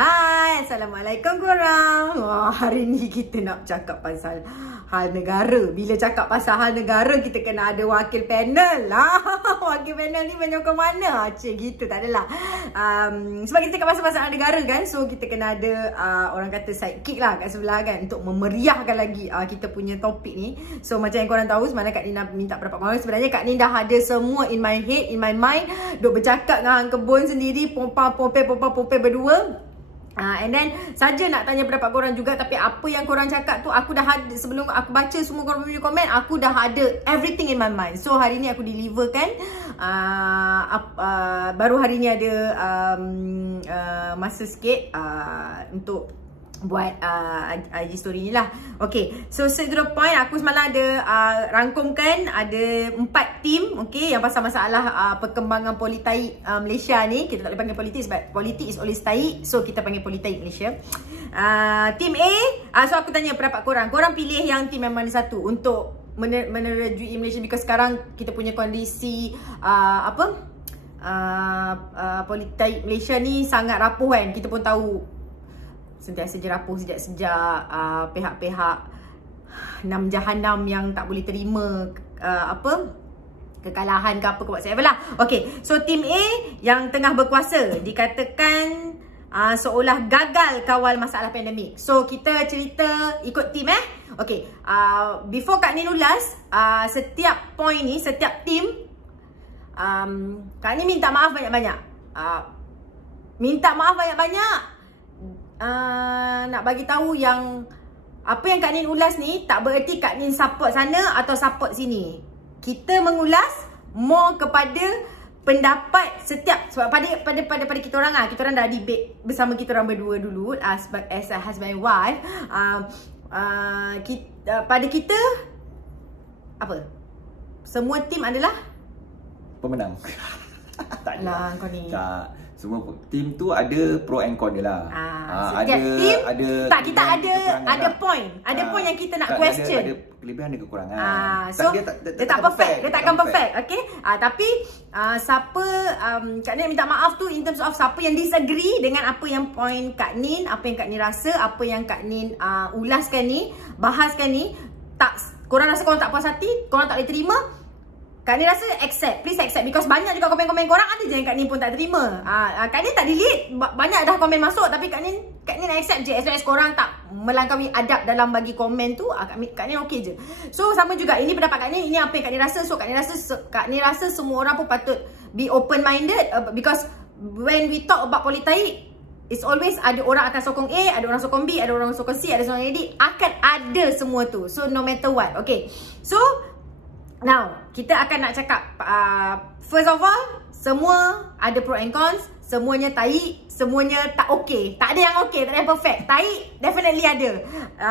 Hai, Assalamualaikum korang. Wah, hari ni kita nak cakap pasal hal negara. Bila cakap pasal hal negara, kita kena ada wakil panel lah. Wakil panel ni menyokong mana? Cik gitu, tak adalah. Sebab kita cakap pasal hal negara kan. So, kita kena ada orang kata sidekick lah kat sebelah kan. Untuk memeriahkan lagi kita punya topik ni. So, macam yang korang tahu, semalam Kak Nin minta pendapat korang. Sebenarnya Kak Nin dah ada semua in my head, in my mind. Duk bercakap dengan Hang Kebun sendiri. Pompa-pompe berdua. And then saja nak tanya pendapat korang juga. Tapi apa yang korang cakap tu aku dah ada. Sebelum aku baca semua korang punya komen, aku dah ada everything in my mind. So hari ni aku deliverkan. Baru hari ni ada masa sikit untuk buat IG story ni lah. Okay, so straight to the point. Aku semalam ada rangkumkan ada 4 team, okay, yang pasal masalah perkembangan politik Malaysia ni. Kita tak boleh panggil politik sebab politik is always taik. So kita panggil politik Malaysia. Team A, so aku tanya pendapat korang. Korang pilih yang team yang mana satu untuk menerjui Malaysia, because sekarang kita punya kondisi politik Malaysia ni sangat rapuh kan. Kita pun tahu sentiasa jerapuh sejak pihak-pihak 6 jahanam yang tak boleh terima kekalahan ke apa ke whatever lah. Okay, so team A yang tengah berkuasa dikatakan seolah gagal kawal masalah pandemik. So kita cerita ikut team Okay, before Kak Nin ulas setiap point ni, setiap team, Kak Nin minta maaf banyak-banyak. Minta maaf banyak-banyak. Nak bagi tahu yang apa yang Kak Nin ulas ni tak bererti Kak Nin support sana atau support sini. Kita mengulas more kepada pendapat setiap, sebab pada kita orang kita orang dah debate bersama kita orang berdua dulu as a husband and wife. Pada kita apa? Semua team adalah pemenang. Tak lah kau ni. Tak. Semua tim tu ada pro and con dia lah. Ada team, tak, kita ada point. Ada point yang kita nak question. Ada kelebihan, ada kekurangan. So dia tak perfect. Dia takkan perfect. Okay. Tapi siapa Kak Nin minta maaf tu in terms of siapa yang disagree dengan apa yang point Kak Nin, apa yang Kak Nin rasa, apa yang Kak Nin ulaskan ni, bahaskan ni. Korang rasa korang tak puas hati, korang tak boleh terima, Kak Nin rasa accept, please accept, because banyak juga komen-komen korang ada je yang Kak Nin pun tak terima. Kak Nin tak delete, banyak dah komen masuk, tapi Kak Nin accept je as long as korang tak melangkaui adab dalam bagi komen tu. Kak Nin okey je. So sama juga, ini pendapat Kak Nin, ini apa yang Kak Nin rasa. So Kak Nin rasa semua orang pun patut be open minded, because when we talk about politik, it's always ada orang akan sokong A, ada orang sokong B, ada orang sokong C, ada orang D, akan ada semua tu. So no matter what. Okay, so now, kita akan nak cakap first of all, semua ada pro and cons. Semuanya taik, semuanya tak okay. Tak ada yang okay, tak ada yang perfect. Taik definitely ada.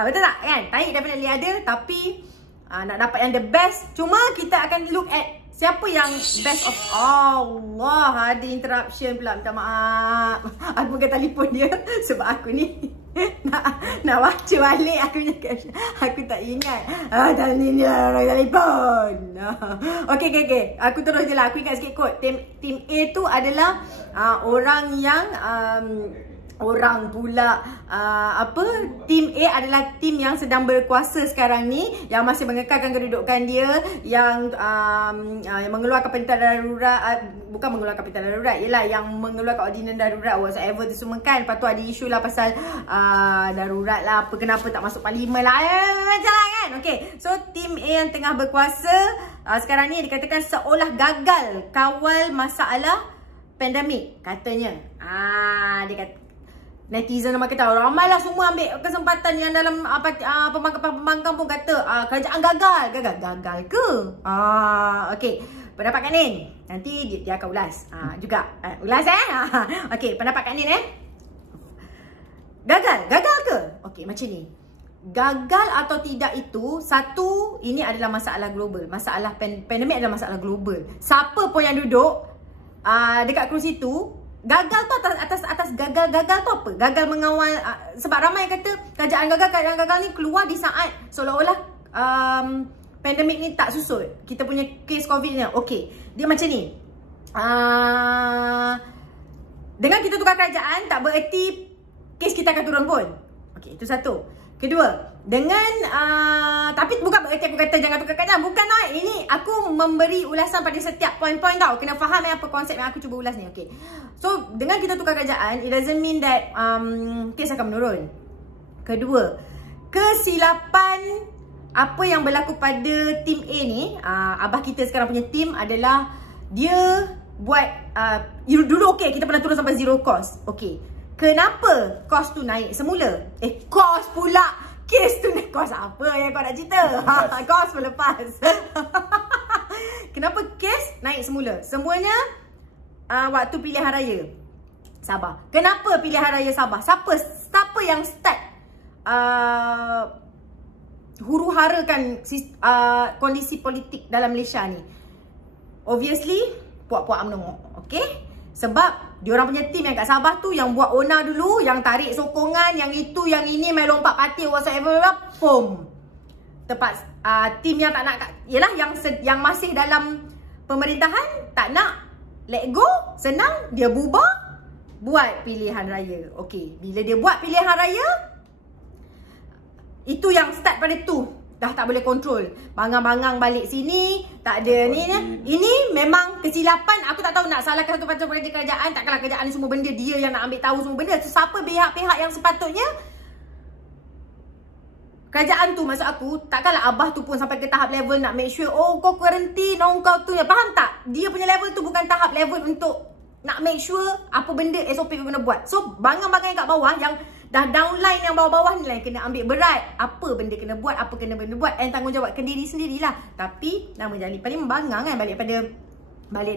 Betul tak kan? Taik definitely ada. Tapi nak dapat yang the best, cuma kita akan look at siapa yang best of. Allah, ada interruption pula, minta maaf. Aku pegang telefon dia sebab aku ni nak baca balik aku punya caption. Aku tak ingat. Dah ni orang telefon. Okay. Aku terus je lah. Aku ingat sikit kot. Team A tu adalah orang yang orang pula team A adalah team yang sedang berkuasa sekarang ni, yang masih mengekalkan kedudukan dia, yang mengeluarkan perintah darurat, bukan mengeluarkan perintah darurat, ialah yang mengeluarkan ordinan darurat whatsoever tu semua kan. Lepas tu ada isu lah pasal darurat lah, kenapa tak masuk parlimen lah, macam lah kan. Okay, so team A yang tengah berkuasa sekarang ni dikatakan seolah gagal kawal masalah pandemik katanya. Dia kata, netizen nama kata ramai lah semua ambil kesempatan yang dalam pembangkang pun kata kerajaan gagal ke? Okay, pendapat Kak Nin nanti dia akan ulas juga. Ulas Okay, pendapat Kak Nin gagal ke? Okay, macam ni, gagal atau tidak itu satu, ini adalah masalah global. Masalah pandemik adalah masalah global. Siapa pun yang duduk dekat kerusi tu, gagal tu atas gagal tu apa? Gagal mengawal, sebab ramai yang kata kerajaan gagal ni keluar di saat seolah-olah pandemik ni tak susut. Kita punya kes COVID ni. Okay, dia macam ni. Dengan kita tukar kerajaan tak bererti kes kita akan turun pun. Okey, itu satu. Kedua, dengan tapi bukan berarti aku kata jangan tukar keadaan. Bukan lah. Ini aku memberi ulasan pada setiap poin-poin tau. Kena faham apa konsep yang aku cuba ulas ni. Okay. So, dengan kita tukar kerajaan, it doesn't mean that kes akan menurun. Kedua, kesilapan apa yang berlaku pada tim A ni, abah kita sekarang punya tim adalah dia buat, dulu okay, kita pernah turun sampai 0 cost. Okay. Kenapa kos tu naik semula? Kos pula. Kes tu naik. Kos apa yang kau nak cerita? Kos pun lepas. Kenapa kes naik semula? Semuanya waktu pilihan raya Sabah. Kenapa pilihan raya Sabah? Siapa yang start huru-harakan kondisi politik dalam Malaysia ni? Obviously, puak-puak UMNO. Okay? Sebab diorang punya tim yang kat Sabah tu yang buat ONA dulu, yang tarik sokongan, yang itu, yang ini, main lompat parti whatsoever, pom. Tepat tim yang tak nak, yelah yang masih dalam pemerintahan tak nak let go, senang dia bubar, buat pilihan raya. Okey, bila dia buat pilihan raya, itu yang start pada tu. Dah tak boleh kontrol. Bangang-bangang balik sini, tak ada ni. Ini memang kesilapan. Aku tak tahu nak salahkan satu patut kerajaan. Takkanlah kerajaan ni semua benda dia yang nak ambil tahu semua benda. Siapa pihak-pihak yang sepatutnya? Kerajaan tu, maksud aku, takkanlah abah tu pun sampai ke tahap level nak make sure, oh kau quarantine, oh kau tu. Faham tak? Dia punya level tu bukan tahap level untuk nak make sure apa benda SOP kau kena buat. So, bangang-bangang yang kat bawah, yang dah downline yang bawah-bawah ni lah yang kena ambil berat. Apa benda kena buat, apa kena benda buat. And tanggungjawab ke diri sendirilah. Tapi nama Jali paling membangang kan balik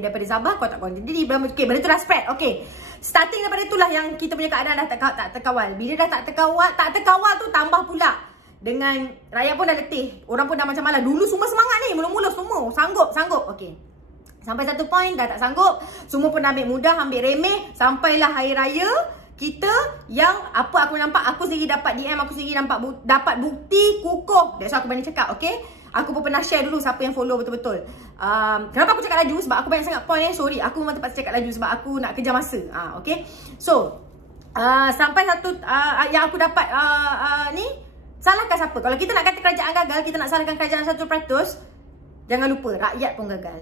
daripada Sabah, kau tak konten diri. Okay, benda tu dah spread. Okay, starting daripada itulah yang kita punya keadaan dah tak terkawal. Bila dah tak terkawal tu tambah pula dengan rakyat pun dah letih. Orang pun dah macam malas. Dulu semua semangat ni, mula-mula semua sanggup. Okay, sampai satu point dah tak sanggup. Semua pun ambil mudah, ambil remeh. Sampailah hari raya, kita yang apa aku nampak, aku sendiri dapat DM, aku sendiri dapat bukti kukuh. That's why aku berani cakap, okay? Aku pun pernah share dulu siapa yang follow betul-betul. Kenapa aku cakap laju? Sebab aku banyak sangat point. Sorry, aku memang terpaksa cakap laju sebab aku nak kejar masa. Okay? So, sampai satu yang aku dapat ni, salahkan siapa? Kalau kita nak kata kerajaan gagal, kita nak salahkan kerajaan 100%, jangan lupa rakyat pun gagal.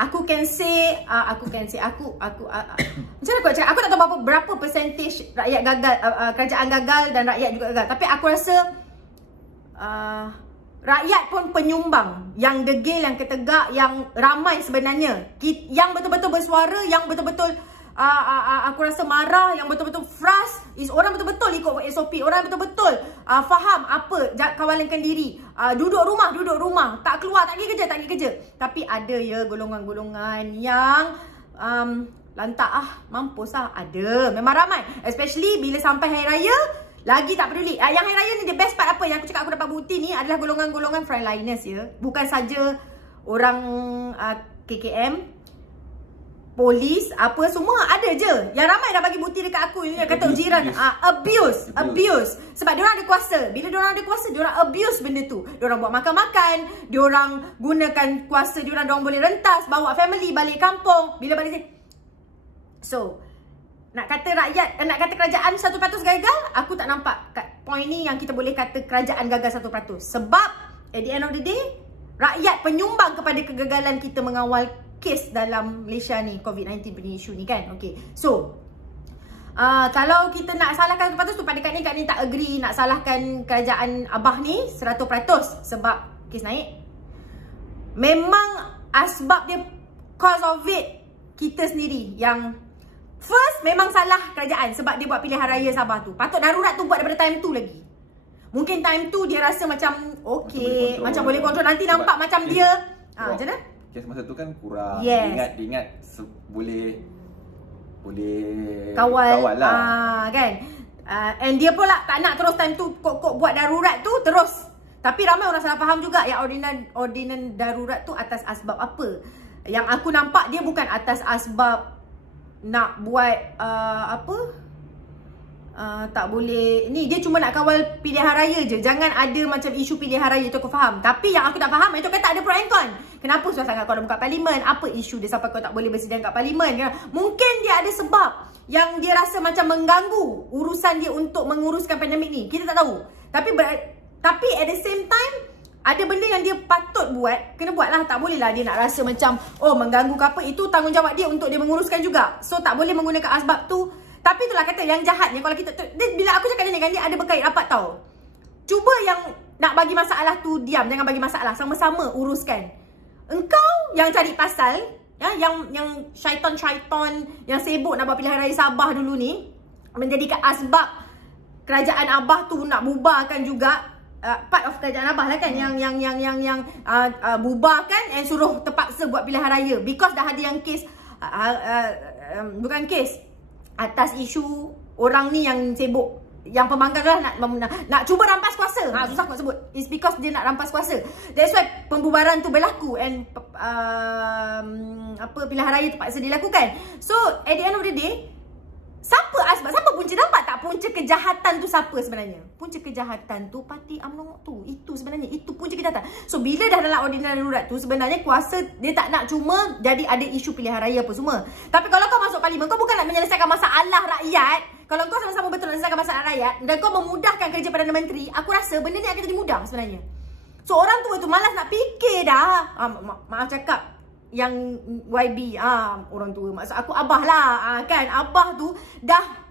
Aku can say macam mana aku cakap, aku tak tahu berapa percentage rakyat gagal, kerajaan gagal dan rakyat juga gagal. Tapi aku rasa rakyat pun penyumbang, yang degil, yang ketegak, yang ramai sebenarnya, yang betul-betul bersuara, yang betul-betul aku rasa marah, yang betul-betul frust, is orang betul-betul ikut SOP, orang betul-betul faham apa kawalankan diri, duduk rumah, tak keluar, tak pergi kerja. Tapi ada ya golongan-golongan yang lantak mampus ada, memang ramai, especially bila sampai hari raya lagi tak peduli. Yang hari raya ni the best part apa yang aku cakap aku dapat bukti ni adalah golongan-golongan frontliners ya, bukan saja orang KKM, polis, apa semua ada je. Yang ramai dah bagi bukti dekat aku. Yang kata jiran abuse. Sebab diorang ada kuasa. Bila diorang ada kuasa, diorang abuse benda tu. Diorang buat makan-makan, diorang gunakan kuasa diorang boleh rentas, bawa family balik kampung. Bila balik sini. So, nak kata kerajaan 100% gagal, aku tak nampak kat point ni yang kita boleh kata kerajaan gagal 100%. Sebab at the end of the day, rakyat penyumbang kepada kegagalan kita mengawal kes dalam Malaysia ni, COVID-19 punya isu ni kan. Okay, so kalau kita nak salahkan 100% tu, pada kat ni tak agree nak salahkan kerajaan abah ni 100% sebab kes naik. Memang asbab dia, cause of it, kita sendiri yang first memang salah kerajaan sebab dia buat pilihan raya Sabah tu. Patut darurat tu buat daripada time tu lagi. Mungkin time tu dia rasa macam okay, macam boleh kontrol. Nanti nampak macam dia macam mana? Kes masa tu kan kurang. Yes. Diingat boleh kawal lah. Kan? And dia pula tak nak terus time tu kok buat darurat tu terus. Tapi ramai orang salah faham juga yang ordinan darurat tu atas asbab apa. Yang aku nampak dia bukan atas asbab nak buat tak boleh ni, dia cuma nak kawal pilihan raya je. Jangan ada macam isu pilihan raya tu, aku faham. Tapi yang aku tak faham, itu kata ada pro and con. Kenapa susah sangat kau nak buka parlimen? Apa isu dia sampai kau tak boleh bersidang kat parlimen? Mungkin dia ada sebab yang dia rasa macam mengganggu urusan dia untuk menguruskan pandemik ni. Kita tak tahu. Tapi at the same time, ada benda yang dia patut buat, kena buat lah. Tak boleh lah dia nak rasa macam mengganggu ke apa. Itu tanggungjawab dia untuk dia menguruskan juga. So tak boleh menggunakan asbab tu. Tapi itulah kata yang jahatnya kalau kita bila aku cakap dengan dia ada berkait rapat tau. Cuba yang nak bagi masalah tu diam, jangan bagi masalah, sama-sama uruskan. Engkau yang cari pasal, ya, yang syaitan yang sibuk nak buat pilihan raya Sabah dulu ni, menjadikan asbab kerajaan Abah tu nak bubarkan juga. Part of kerajaan Abah lah kan, yang bubarkan and suruh terpaksa buat pilihan raya because dah ada yang kes bukan kes, atas isu orang ni yang sibuk, yang pembangkang lah nak cuba rampas kuasa. Susah aku nak sebut. It's because dia nak rampas kuasa. That's why pembubaran tu berlaku and pilihan raya terpaksa dilakukan. So at the end of the day, siapa asbab? Siapa punca? Nampak tak punca kejahatan tu siapa sebenarnya? Punca kejahatan tu parti UMNO tu. Itu sebenarnya, itu punca kejahatan. So bila dah dalam ordinary darurat tu, sebenarnya kuasa dia tak nak cuma jadi ada isu pilihan raya apa semua. Tapi kalau kau masuk parlimen, kau bukan nak menyelesaikan masalah rakyat. Kalau kau sama-sama betul nak menyelesaikan masalah rakyat dan kau memudahkan kerja Perdana Menteri, aku rasa benda ni akan jadi mudah sebenarnya. So orang tua tu malas nak fikir dah. Maaf cakap yang YB, orang tua, maksud aku Abah lah, kan. Abah tu dah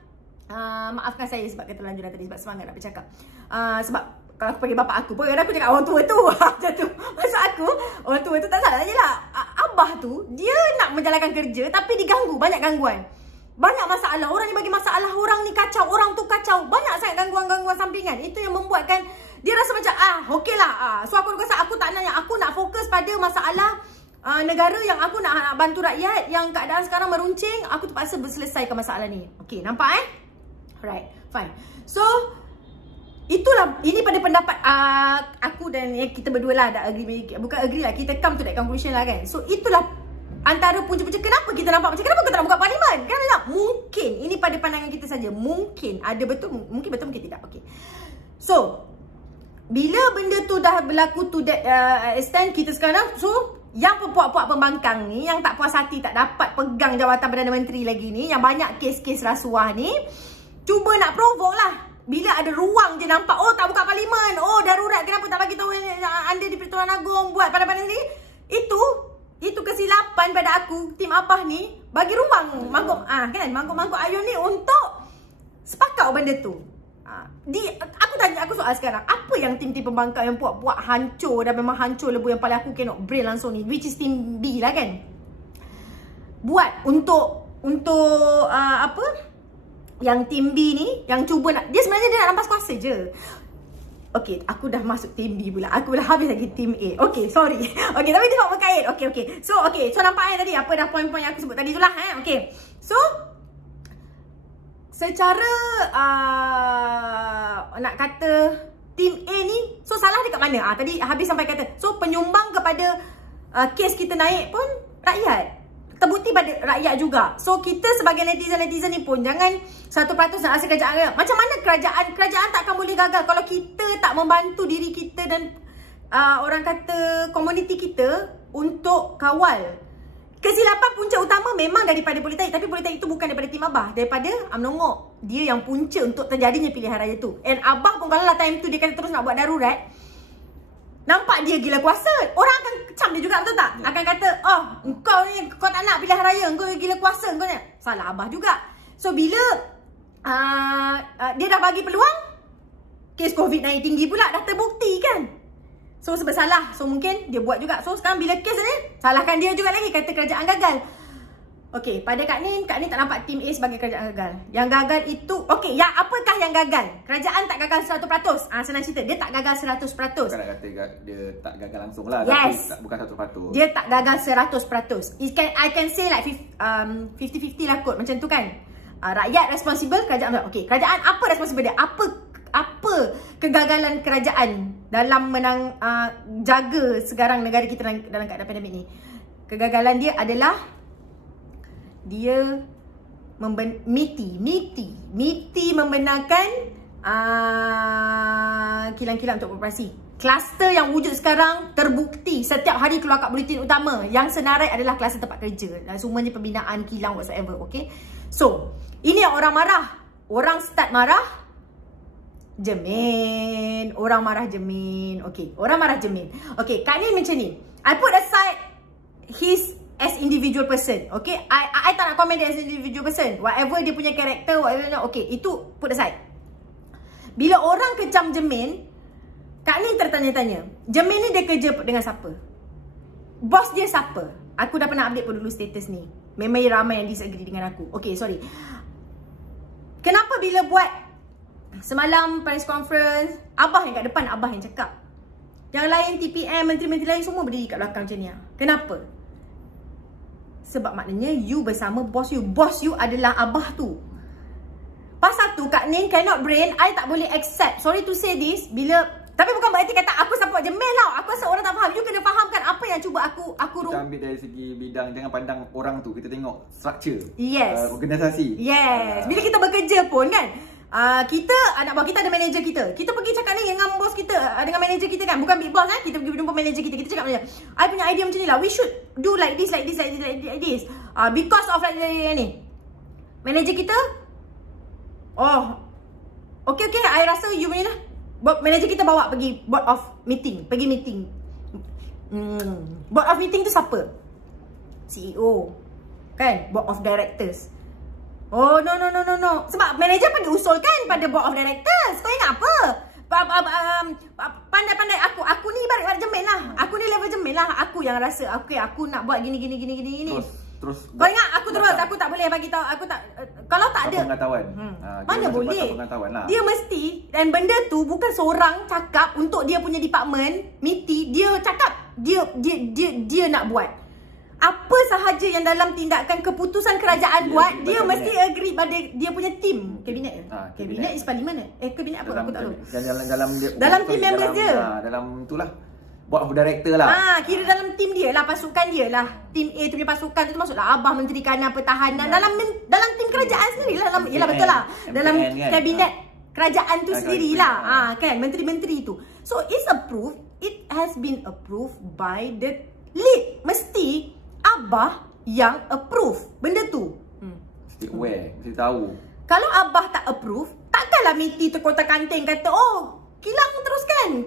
maafkan saya sebab keterlanjuran tadi, sebab semangat nak bercakap. Sebab kalau aku panggil bapak aku pun kadang aku cakap orang tua tu. Macam tu. Maksud aku orang tua tu tak salah je lah. Abah tu dia nak menjalankan kerja tapi diganggu, banyak gangguan. Banyak masalah, orang ni bagi masalah, orang ni kacau, orang tu kacau. Banyak sangat gangguan-gangguan sampingan. Itu yang membuatkan dia rasa macam okey lah. So aku rasa aku tak nak, aku nak fokus pada masalah negara yang aku nak bantu rakyat yang keadaan sekarang meruncing. Aku terpaksa selesaikan masalah ni. Okey, nampak Alright, fine. So itulah, ini pada pendapat aku dan kita berdua lah dah agree. Bukan agree lah, kita come to that conclusion lah kan. So itulah antara punca-punca kenapa kita nampak macam kenapa kita nak buka parlimen. Kenapa tak? Mungkin ini pada pandangan kita saja. Mungkin ada betul, mungkin betul, mungkin tidak. Okey. So bila benda tu dah berlaku to that extent, kita sekarang, so yang puak-puak pembangkang ni, yang tak puas hati tak dapat pegang jawatan Perdana Menteri lagi ni, yang banyak kes-kes rasuah ni, cuba nak provoke lah. Bila ada ruang je nampak, tak buka parlimen, darurat, kenapa tak bagi tahu anda di Pertuan Agong buat pada ni. Itu kesilapan pada aku, tim Abah ni bagi ruang mangkuk ayun ni untuk sepakat benda tu. Aku soal sekarang, apa yang tim-tim pembangkang yang puak-puak hancur dan memang hancur lebu yang paling aku cannot brain langsung ni, which is tim B lah kan, buat untuk yang tim B ni yang cuba nak, dia sebenarnya dia nak rampas kuasa je. Okay, aku dah masuk tim B pula. Aku dah habis lagi tim A. Okay, sorry. Okay, tapi tengok berkait. Okay. So nampak tadi apa dah poin-poin yang aku sebut tadi tu lah. Okay, so secara nak kata tim A ni, so salah dia kat mana? Tadi habis sampai kata, so penyumbang kepada kes kita naik pun rakyat. Terbukti pada rakyat juga. So kita sebagai netizen ni pun jangan 100% nak rasa kerajaan. Macam mana kerajaan takkan boleh gagal kalau kita tak membantu diri kita dan orang kata komuniti kita untuk kawal. Kesilapan punca utama memang daripada Politeknik, tapi Politeknik itu bukan daripada tim Abah, daripada UMNO. Dia yang punca untuk terjadinya pilihan raya tu. And Abah pun kalau lah time tu dia kata terus nak buat darurat, nampak dia gila kuasa, orang akan kecam dia juga, betul tak? Akan kata, kau ni, kau tak nak pilihan raya, kau gila kuasa, kau ni. Salah Abah juga. So bila dia dah bagi peluang, kes COVID naik tinggi pula, dah terbukti kan. So sebab salah, so mungkin dia buat juga. So sekarang bila kes ni, salahkan dia juga lagi, kata kerajaan gagal. Okay, pada Kak Nin tak nampak tim A sebagai kerajaan gagal. Yang gagal itu, okay, apakah yang gagal? Kerajaan tak gagal 100%. Senang cerita, dia tak gagal 100%. Bukan nak kata dia tak gagal langsung lah, yes. Tapi bukan 100%. Dia tak gagal 100%. I can say like 50-50 lah kot, macam tu kan. Rakyat responsible, kerajaan. Okay, kerajaan apa responsible dia? Apa kegagalan kerajaan dalam jaga sekarang negara kita dalam keadaan pandemik ni? Kegagalan dia adalah dia MITI membenarkan kilang-kilang untuk beroperasi. Kluster yang wujud sekarang terbukti setiap hari keluar kat buletin utama. Yang senarai adalah kluster tempat kerja dan semuanya pembinaan kilang whatsoever. Okay, So, ini yang orang marah. Orang start marah, Jermaine. Orang marah Jermaine. Okay, orang marah Jermaine. Okay, Kak Nin macam ni. I put aside his as individual person. Okay, I tak nak komen dia as individual person. Whatever dia punya karakter, whatever, okay, itu put aside. Bila orang kecam Jermaine, Kak Nin tertanya-tanya, Jermaine ni dia kerja dengan siapa? Bos dia siapa? Aku dah pernah update pun dulu status ni. Memang ramai yang disagree dengan aku. Okay, sorry. Kenapa bila buat semalam press conference, Abah yang kat depan, Abah yang cakap. Yang lain TPM, menteri-menteri lain semua berdiri kat belakang macam ni. Kenapa? Sebab maknanya you bersama bos you. Bos you adalah Abah tu. Pasal tu Kak Nin cannot brain, I tak boleh accept. Sorry to say this, bila... Tapi bukan berarti kata aku support Jermaine tau. Aku rasa orang tak faham. You kena fahamkan apa yang cuba aku kita ambil dari segi bidang. Jangan pandang orang tu. Kita tengok structure. Yes. Organisasi. Yes. Bila kita bekerja pun kan, kita, anak buah kita ada manager kita. Kita pergi cakap ni dengan bos kita, dengan manager kita kan. Bukan big boss kan. Kita pergi jumpa manager kita. Kita cakap macam, I punya idea macam ni lah. We should do like this, like this, like this, like this. Because of like ni. Manager kita, oh, okay, I rasa you punya lah. Manager kita bawa pergi board of meeting. Pergi meeting. Board of meeting tu siapa? CEO. Kan? Board of directors. Oh, no. Sebab manager pergi usulkan pada board of directors. Kau ingat apa? Pandai-pandai aku ni ibarat Jermaine lah. Aku ni level Jermaine lah. Aku yang rasa, okay, aku nak buat gini. Terus kau ingat aku terus, aku tak boleh bagi tahu, aku tak, kalau tak ada pengetahuan. Mana boleh Lah. dia mesti, dan benda tu bukan seorang cakap untuk dia punya department MITI, dia cakap dia nak buat apa sahaja yang dalam tindakan keputusan kerajaan buat, dia mesti agree pada dia punya team kabinet. Kabinet is parlimen kabinet apa aku tak tahu. Dalam team members dia. Dalam itulah board of director lah. Kira dalam tim dia lah, pasukan dia lah. Tim A tu punya pasukan tu masuklah Abah Menteri Kanan Pertahanan. Dalam tim kerajaan sendiri lah. Yelah betul lah. Dalam kabinet kerajaan tu sendirilah. Kan, menteri-menteri tu. So it's approved. It has been approved by the lead. Mesti Abah yang approve benda tu. Mesti aware, mesti tahu. Kalau Abah tak approve, takkanlah MITI terkotak-kanting kata, oh, kilang teruskan.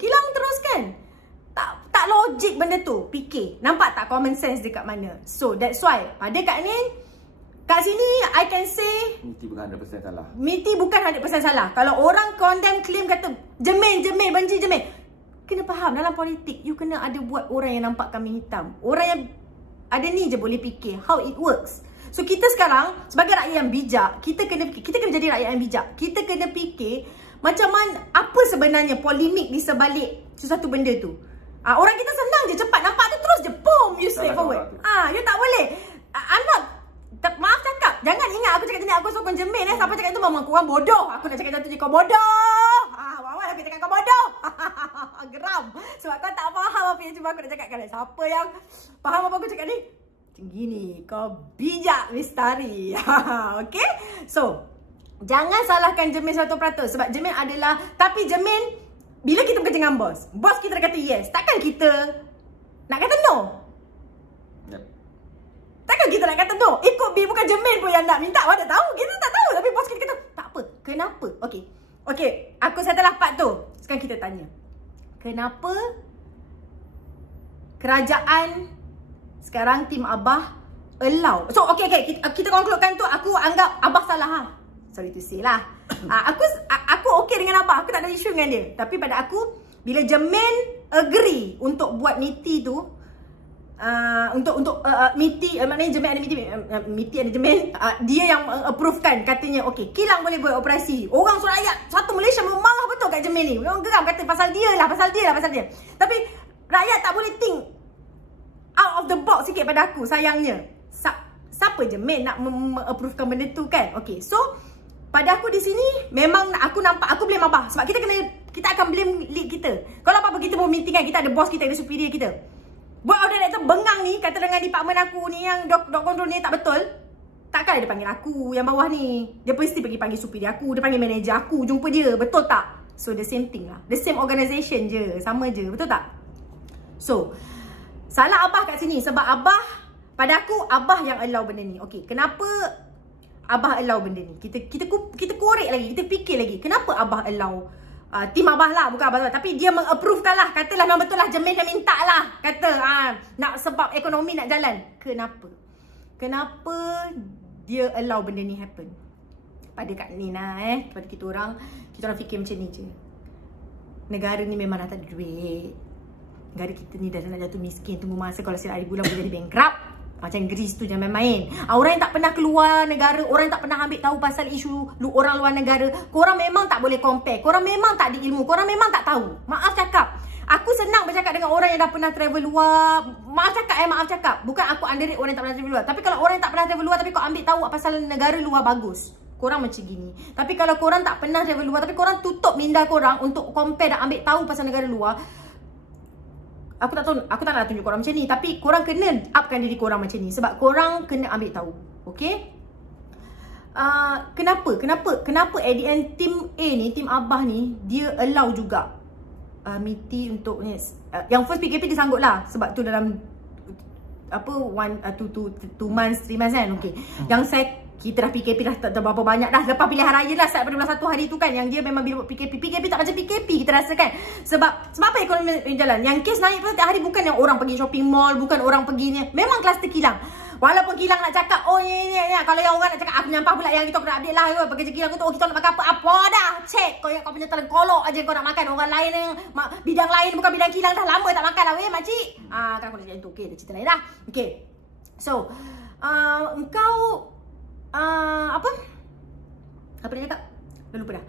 Tak logik benda tu. Fikir. Nampak tak common sense dekat mana? So that's why pada Kak Nin, kat sini I can say MITI bukan 100% salah. MITI bukan 100% salah. Kalau orang condemn, claim kata Jermaine, benci Jermaine, kena faham dalam politik you kena ada buat orang yang nampak kambing hitam. Orang yang ada ni je boleh fikir how it works. So kita sekarang sebagai rakyat yang bijak, kita kena jadi rakyat yang bijak. Kita kena fikir macam mana, apa sebenarnya polemik di sebalik sesuatu benda tu. Orang kita senang je, cepat nampak tu terus je, boom, you straight forward. You tak boleh. I'm not, maaf cakap, jangan ingat aku cakap ni aku sokong Jermaine siapa cakap tu memang korang bodoh. Aku nak cakap satu je, kau bodoh. Awal aku cakap kau bodoh. Geram. Sebab kau tak faham apa yang cuba aku nak cakap kan. Siapa yang faham apa aku cakap ni? Macam gini, kau bijak Mistari. Okay? So, jangan salahkan Jermaine 100%. Sebab Jermaine adalah, tapi Jermaine, bila kita bekerja dengan bos kita dah kata yes, takkan kita nak kata no? Yep. Takkan kita nak kata no? Ikut B, bukan Jermaine pun yang nak minta. Mana tahu? Kita tak tahu. Tapi bos kita kata, tak apa. Kenapa? Okay. Aku setelah part tu, sekarang kita tanya. Kenapa kerajaan sekarang tim Abah allow? So, okay. Kita concludekan tu, aku anggap Abah salah. Sorry to say lah. Aku okay dengan Abah. Aku tak ada isu dengan dia. Tapi pada aku, bila Jermaine agree untuk buat MITI tu, untuk MITI, maknanya Jermaine ada MITI ada Jermaine, dia yang approvekan, katanya okay, kilang boleh buat operasi. Orang rakyat satu Malaysia marah betul kat Jermaine ni. Orang geram kata pasal dia lah. Tapi rakyat tak boleh think out of the box sikit pada aku, sayangnya. Siapa Jermaine nak approvekan benda tu kan? Okay, so pada aku di sini memang aku nampak, aku blame Abah. Sebab kita akan blame lead kita. Kalau apa-apa kita mau meeting kan, kita ada bos kita, ada superior kita. Board of director bengang ni, kata dengan department aku ni yang dog control ni tak betul. Takkan dia panggil aku yang bawah ni. Dia mesti pergi panggil superior aku, dia panggil manager aku, jumpa dia. Betul tak? So the same thing lah. The same organisation je, sama je. Betul tak? So, salah Abah kat sini. Sebab Abah, pada aku Abah yang allow benda ni. Okay, kenapa Abah allow benda ni? Kita korek lagi, kita fikir lagi. Kenapa Abah allow? Tim Abah lah, bukan Abah lah. Tapi dia mengapprovekan lah. Katalah memang betul lah, Jermaine dah minta lah. Kata nak sebab ekonomi nak jalan. Kenapa dia allow benda ni happen? Pada Kak Nin pada kita orang fikir macam ni je. Negara ni memang dah tak ada duit. Negara kita ni dah nak jatuh miskin. Tunggu masa kalau silap hari bulan boleh jadi bankrupt. Macam Greece tu, jangan main-main. Orang yang tak pernah keluar negara, orang yang tak pernah ambil tahu pasal isu orang luar negara, korang memang tak boleh compare. Korang memang tak ada ilmu. Korang memang tak tahu. Maaf cakap. Aku senang bercakap dengan orang yang dah pernah travel luar. Maaf cakap. Bukan aku underrate orang yang tak pernah travel luar. Tapi kalau orang yang tak pernah travel luar tapi kau ambil tahu pasal negara luar bagus, korang macam gini. Tapi kalau korang tak pernah travel luar tapi korang tutup minda korang untuk compare dan ambil tahu pasal negara luar, aku tak nak tunjuk korang macam ni. Tapi korang kena upkan diri korang macam ni. Sebab korang kena ambil tahu. Okay? Kenapa at the end tim A ni, tim Abah ni, dia allow juga Miti untuk yang first PKP dia sanggup lah. Sebab tu dalam 2 months 3 months kan. Okay. Yang saya kita dah PKP dah tak berapa banyak dah. Lepas pilihan raya dah start pada bulan 1 hari tu kan. Yang dia memang bila buat PKP tak macam PKP kita rasa kan. Sebab apa ekonomi jalan? Yang kes naik pun setiap hari bukan yang orang pergi shopping mall, bukan orang pergi ni. Memang kluster kilang. Walaupun kilang nak cakap, oh kalau yang orang nak cakap, aku menyampah pula yang kita kena update lah. Pekerja kilang tu, kita nak makan apa dah. Cek, kau punya telan kolok aja kau nak makan. Orang lain yang bidang lain bukan bidang kilang dah lama tak makan dah weh makcik. Kan aku nak cakap itu. Okay, dah cerita lain dah. Okay. So, engkau apa dia cakap? Dah lupa dah.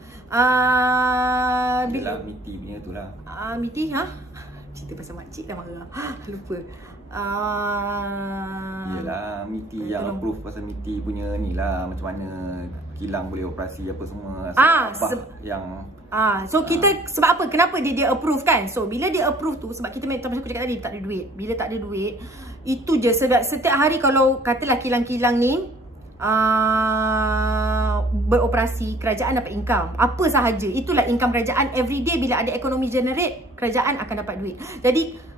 Bila Miti punya tu lah. Miti, cerita pasal makcik dah marah. Lupa. Yelah, Miti yang approve pasal Miti punya ni lah. Macam mana kilang boleh operasi apa semua. So kita, sebab apa? Kenapa dia approve kan? So bila dia approve tu, sebab kita macam aku cakap tadi, tak ada duit. Bila tak ada duit, itu je. Sebab setiap hari kalau katalah kilang-kilang ni beroperasi, kerajaan dapat income apa sahaja. Itulah income kerajaan. Everyday bila ada ekonomi generate, kerajaan akan dapat duit. Jadi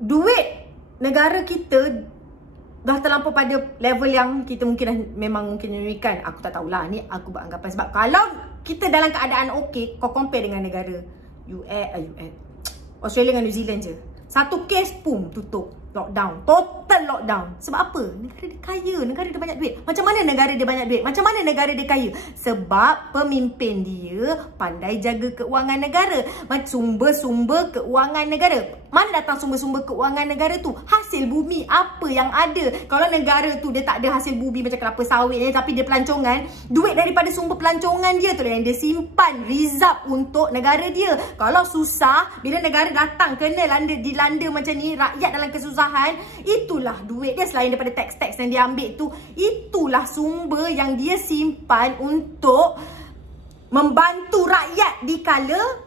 duit negara kita dah terlampau pada level yang kita mungkin dah memang mungkin menyuikan. Aku tak tahulah, ni aku beranggapan. Sebab kalau kita dalam keadaan okey, kau compare dengan negara Australia dengan New Zealand je, satu kes pun tutup, lockdown, total lockdown. Sebab apa? Negara dia kaya, negara dia banyak duit. Macam mana negara dia banyak duit? Macam mana negara dia kaya? Sebab pemimpin dia pandai jaga keuangan negara. Sumber-sumber keuangan negara. Mana datang sumber-sumber keuangan negara tu? Hasil bumi apa yang ada. Kalau negara tu dia tak ada hasil bumi macam kelapa sawit tapi dia pelancongan, duit daripada sumber pelancongan dia tu lah yang dia simpan reserve untuk negara dia. Kalau susah, bila negara datang kena dilanda macam ni, rakyat dalam kesusahan, itulah duit dia. Selain daripada tax-tax yang dia ambil tu, itulah sumber yang dia simpan untuk membantu rakyat di kala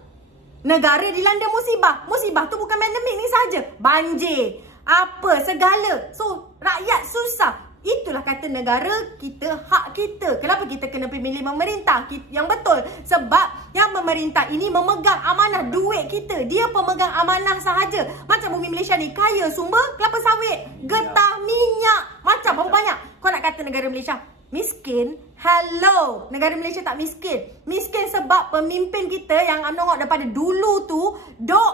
negara dilanda musibah. Musibah tu bukan pandemik ni saja, banjir, apa segala. So rakyat susah. Itulah kata negara kita, hak kita. Kenapa kita kena memilih memerintah yang betul? Sebab yang memerintah ini memegang amanah duit kita. Dia pemegang amanah sahaja. Macam bumi Malaysia ni kaya sumber kelapa sawit, getah minyak. Macam berapa banyak? Kau nak kata negara Malaysia miskin? Hello, negara Malaysia tak miskin. Miskin sebab pemimpin kita yang tengok daripada dulu tu dok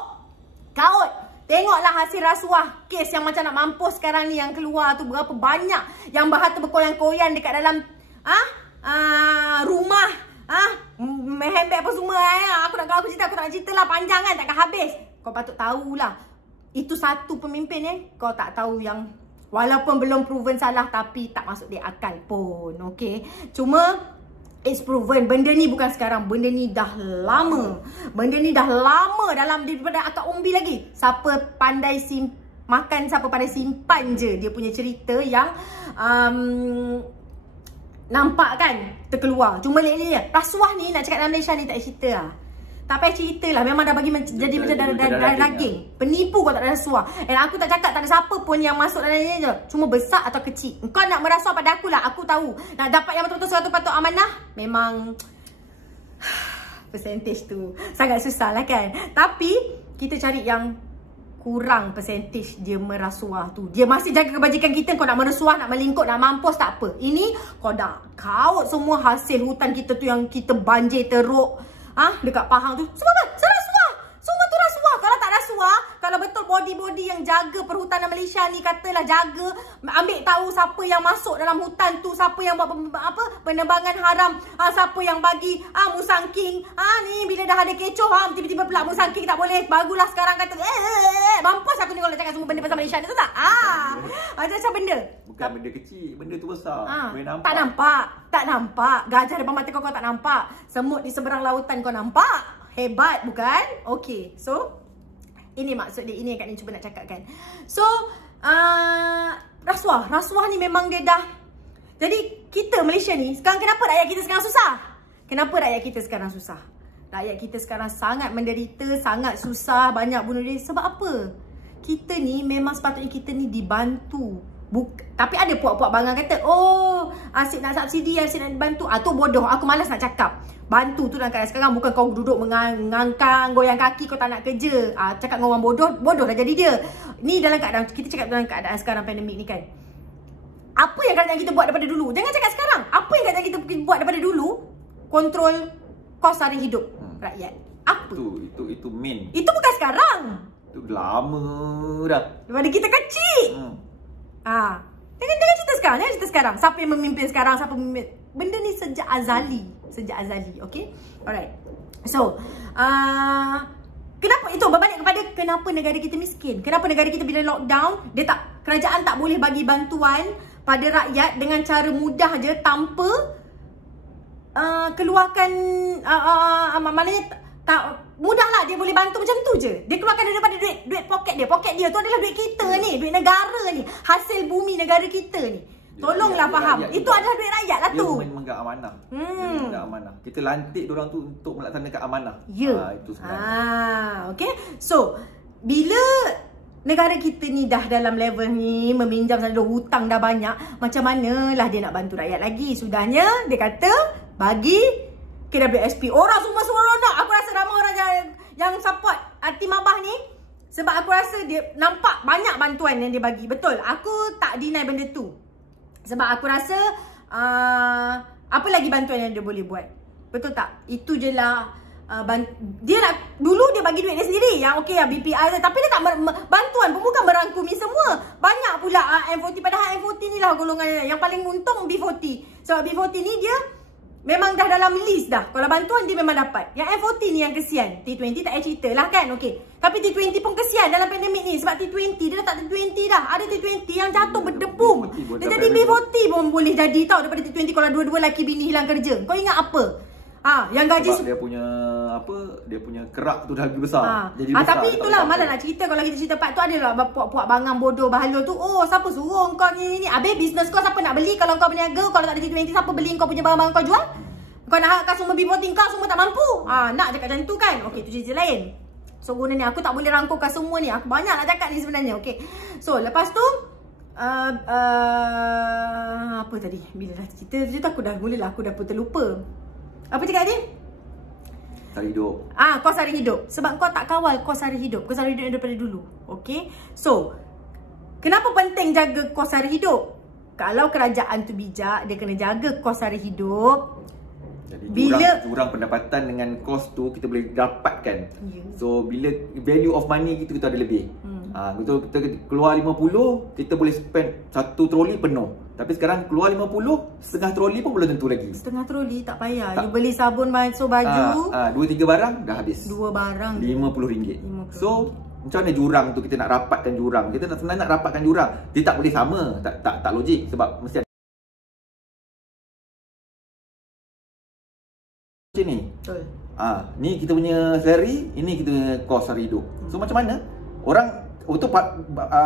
kaut. Tengoklah hasil rasuah, kes yang macam nak mampus sekarang ni yang keluar tu berapa banyak. Yang berharta berkoyan-koyan dekat dalam rumah, handbag apa semua. Aku nak cerita lah, panjang kan, takkan habis. Kau patut tahulah. Itu satu pemimpin kau tak tahu yang walaupun belum proven salah tapi tak masuk di akal pun. Okay, cuma it's proven. Benda ni bukan sekarang, benda ni dah lama. Benda ni dah lama dalam daripada akak umbi lagi. Siapa pandai makan, siapa pandai simpan je dia punya cerita yang nampak kan terkeluar. Cuma leleh rasuah ni nak cakap dalam Malaysia ni tak cerita lah. Tak payah cerita lah. Memang dah bagi jadi macam darah daging. Penipu kau tak ada rasuah. Dan aku tak cakap tak ada siapa pun yang masuk dalam ni je. Cuma besar atau kecil. Kau nak merasuah pada aku lah. Aku tahu. Nak dapat yang betul-betul 100% amanah, memang percentage tu sangat susah lah kan. Tapi kita cari yang kurang percentage dia merasuah tu. Dia masih jaga kebajikan kita. Kau nak merasuah, nak melingkut, nak mampus, tak apa. Ini kau dah kaut semua hasil hutan kita tu yang kita banjir teruk dekat Pahang tu. Sebab apa? Rasuah. Semua tu rasuah. Kalau tak rasuah, kalau betul body-body yang jaga perhutanan Malaysia ni katalah jaga, ambil tahu siapa yang masuk dalam hutan tu, siapa yang buat penerbangan haram, siapa yang bagi musangking, ni bila dah ada kecoh tiba-tiba pula musangking tak boleh, bagulah sekarang kata mampus aku ni kalau cakap semua benda pasal Malaysia ni tu tak? Macam benda. Bukan benda kecil, benda tu besar. Boleh nampak. Tak nampak. Gajah depan mata kau tak nampak. Semut di seberang lautan kau nampak. Hebat bukan? Okay, so ini maksud dia, ini yang Kak Nin cuba nak cakapkan. So, rasuah ni memang dia dah. Jadi, kita Malaysia ni, sekarang kenapa rakyat kita sekarang susah? Kenapa rakyat kita sekarang susah? Rakyat kita sekarang sangat menderita, sangat susah, banyak bunuh diri. Sebab apa? Kita ni memang sepatutnya kita ni dibantu. Tapi ada puak-puak bangang kata, asyik nak subsidi, asyik nak dibantu. Tu bodoh, aku malas nak cakap. Bantu tu dalam keadaan sekarang bukan kau duduk mengangkang, goyang kaki, kau tak nak kerja. Cakap dengan orang bodoh, bodoh dah jadi dia. Ni dalam keadaan, kita cakap dalam keadaan sekarang pandemik ni kan. Apa yang kerajaan kita buat daripada dulu? Jangan cakap sekarang. Apa yang kerajaan kita buat daripada dulu? Kontrol kos sara hidup rakyat. Apa? Itu main. Itu bukan sekarang. Itu lama dah. Daripada kita kecil. Jangan cerita sekarang. Jangan cerita sekarang. Siapa yang memimpin sekarang, siapa memimpin. Benda ni sejak azali. Okay. Alright. So, kenapa itu berbalik kepada kenapa negara kita miskin? Kenapa negara kita bila lockdown, kerajaan tak boleh bagi bantuan pada rakyat dengan cara mudah je tanpa keluarkan maknanya mudahlah dia boleh bantu macam tu je. Dia keluarkan daripada duit poket dia. Poket dia tu adalah duit kita ni, duit negara ni, hasil bumi negara kita ni. Tolonglah faham. Itu adalah duit rakyat lah tu. Dia memegang amanah. Dia amanah. Kita lantik diorang tu untuk melaksanakan amanah. Itu sebenarnya. Okay. So, bila negara kita ni dah dalam level ni, meminjam sana, hutang dah banyak, macam manalah dia nak bantu rakyat lagi? Sudahnya, dia kata, bagi KWSP. Orang semua nak. Aku rasa ramai orang yang support tim Abah ni. Sebab aku rasa dia nampak banyak bantuan yang dia bagi. Betul. Aku tak deny benda tu. Sebab aku rasa apa lagi bantuan yang dia boleh buat? Betul tak? Itu je lah. Dia nak, dulu dia bagi duit dia sendiri. Yang okey lah BPI tu. Tapi dia tak bantuan pun bukan merangkumi semua. Banyak pula M40. Padahal M40 ni lah golongan yang paling untung B40. Sebab B40 ni dia memang dah dalam list dah. Kalau bantuan dia memang dapat. Yang M40 ni yang kesian. T20 tak payah cerita lah kan. Okey. Tapi T20 pun kesian dalam pandemik ni. Sebab T20 dia dah tak T20 dah. Ada T20 yang jatuh berdebum. Dia jadi B40 pun boleh jadi tau daripada T20 kalau dua-dua lelaki bini hilang kerja. Kau ingat apa? Yang gaji sebab dia punya dia punya kerak tu dah lebih besar. Jadi besar. Tapi itulah malah nak cerita kalau kita cerita part tu adalah puak-puak bangang bodoh bahalul tu. Siapa suruh kau ni. Habis bisnes kau siapa nak beli kalau kau berniaga? Kalau tak ada T20 siapa beli kau punya barang-barang kau jual? Kau nak hakkan semua B40 kau semua tak mampu. Nak cakap macam tu kan. Okey, tu cerita lain. So guna ni aku tak boleh rangkumkan semua ni. Aku banyak nak cakap ni sebenarnya. Okey. So lepas tu apa tadi? Bila dah cerita aku dah mulalah aku dah pun terlupa. Apa cakap ni? Sara hidup. Kos sara hidup. Sebab kau tak kawal kos sara hidup. Kos sara hidup daripada dulu. Okey. So, kenapa penting jaga kos sara hidup? Kalau kerajaan tu bijak, dia kena jaga kos sara hidup. Jadi jurang pendapatan dengan kos tu kita boleh dapatkan. So, bila value of money kita ada lebih. Betul, kita keluar 50, kita boleh spend satu troli penuh. Tapi sekarang keluar 50, setengah troli pun belum tentu lagi. Setengah troli tak payah. You beli sabun basuh baju, 2-3 barang dah habis. 2 barang RM50. So, macam mana jurang tu kita nak rapatkan jurang? Kita sebenarnya nak rapatkan jurang. Dia tak boleh sama. Tak logik sebab mesti ada macam ni. Betul. Ni kita punya salary, ini kita punya kos sara hidup. So macam mana? Orang untuk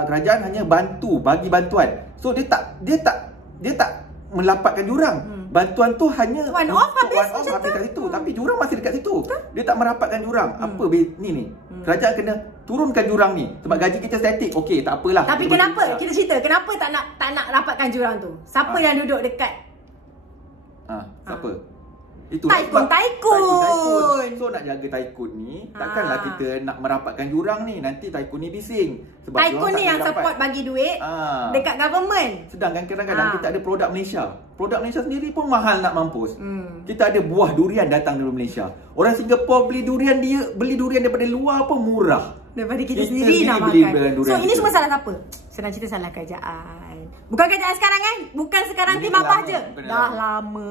kerajaan hanya bagi bantuan. So dia tak melapatkan jurang. Bantuan tu hanya one off habis kat situ. Tapi jurang masih dekat situ. Dia tak merapatkan jurang. Apa ni? Kerajaan kena turunkan jurang ni. Sebab gaji kita statik. Okey, tak apalah. Tapi kenapa? Kita cerita kenapa tak nak rapatkan jurang tu? Siapa yang duduk dekat? Siapa? Itu Tycoon. So So nak jaga tycoon ni, takkanlah kita nak merapatkan jurang ni. Nanti tycoon ni bising. Sebab tycoon ni yang support bagi duit dekat government. Sedangkan kadang-kadang kita ada produk Malaysia. Produk Malaysia sendiri pun mahal nak mampus. Kita ada buah durian datang dari Malaysia. Orang Singapura beli durian daripada luar pun murah. Daripada kita sendiri nak makan. So ini semua salah siapa? Senang cerita salah kerajaan. Bukan kerajaan sekarang kan? Bukan sekarang tim Abah je. Dah lama.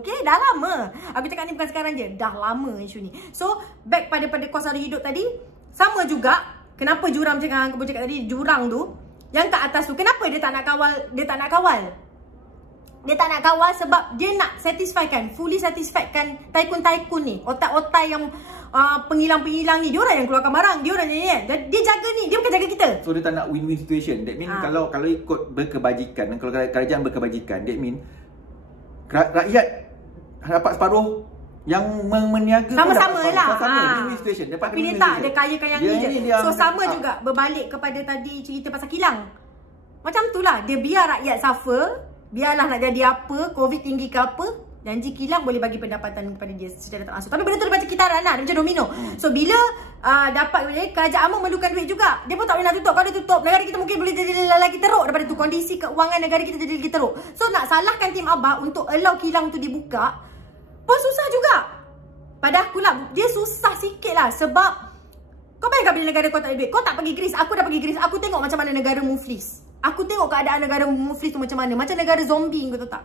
Okey, dah lama. Aku cakap ni bukan sekarang je. Dah lama isu ni. So, back pada kos hari hidup tadi, sama juga. Kenapa jurang macam yang aku cakap tadi, jurang tu, yang kat atas tu, kenapa dia tak nak kawal? Dia tak nak kawal sebab dia nak fully satisfykan tycoon ni. Otak-otak yang pengilang-pengilang ni, dia orang yang keluarkan barang, dia orang yang dia jaga ni, dia bukan jaga kita. So dia tak nak win-win situation. That mean kalau ikut berkebajikan, kalau kerajaan berkebajikan, that mean rakyat dapat separuh, yang meniaga sama-sama lah. Sama win-win situation. Tapi dia tak, dia kayakan yang ni je. So sama juga berbalik kepada tadi cerita pasal kilang. Macam tu lah, dia biar rakyat suffer, biarlah nak jadi apa, COVID tinggi ke apa, janji kilang boleh bagi pendapatan kepada dia secara tak langsung. Tapi benda tu dia macam kitaran lah, dia macam domino. So bila dapat kerajaan memerlukan duit juga, dia pun tak boleh nak tutup. Kalau dia tutup, negara kita mungkin boleh jadi lagi teruk daripada tu. Kondisi keuangan negara kita jadi lagi teruk. So nak salahkan tim Abah untuk allow kilang tu dibuka pun susah juga. Pada aku lah, dia susah sikit lah. Sebab kau bayangkan bila negara kau tak ada duit, kau tak pergi Greece, aku dah pergi Greece, aku tengok macam mana negara muflis. Aku tengok keadaan negara muflis tu macam mana. Macam negara zombie, kau tahu tak?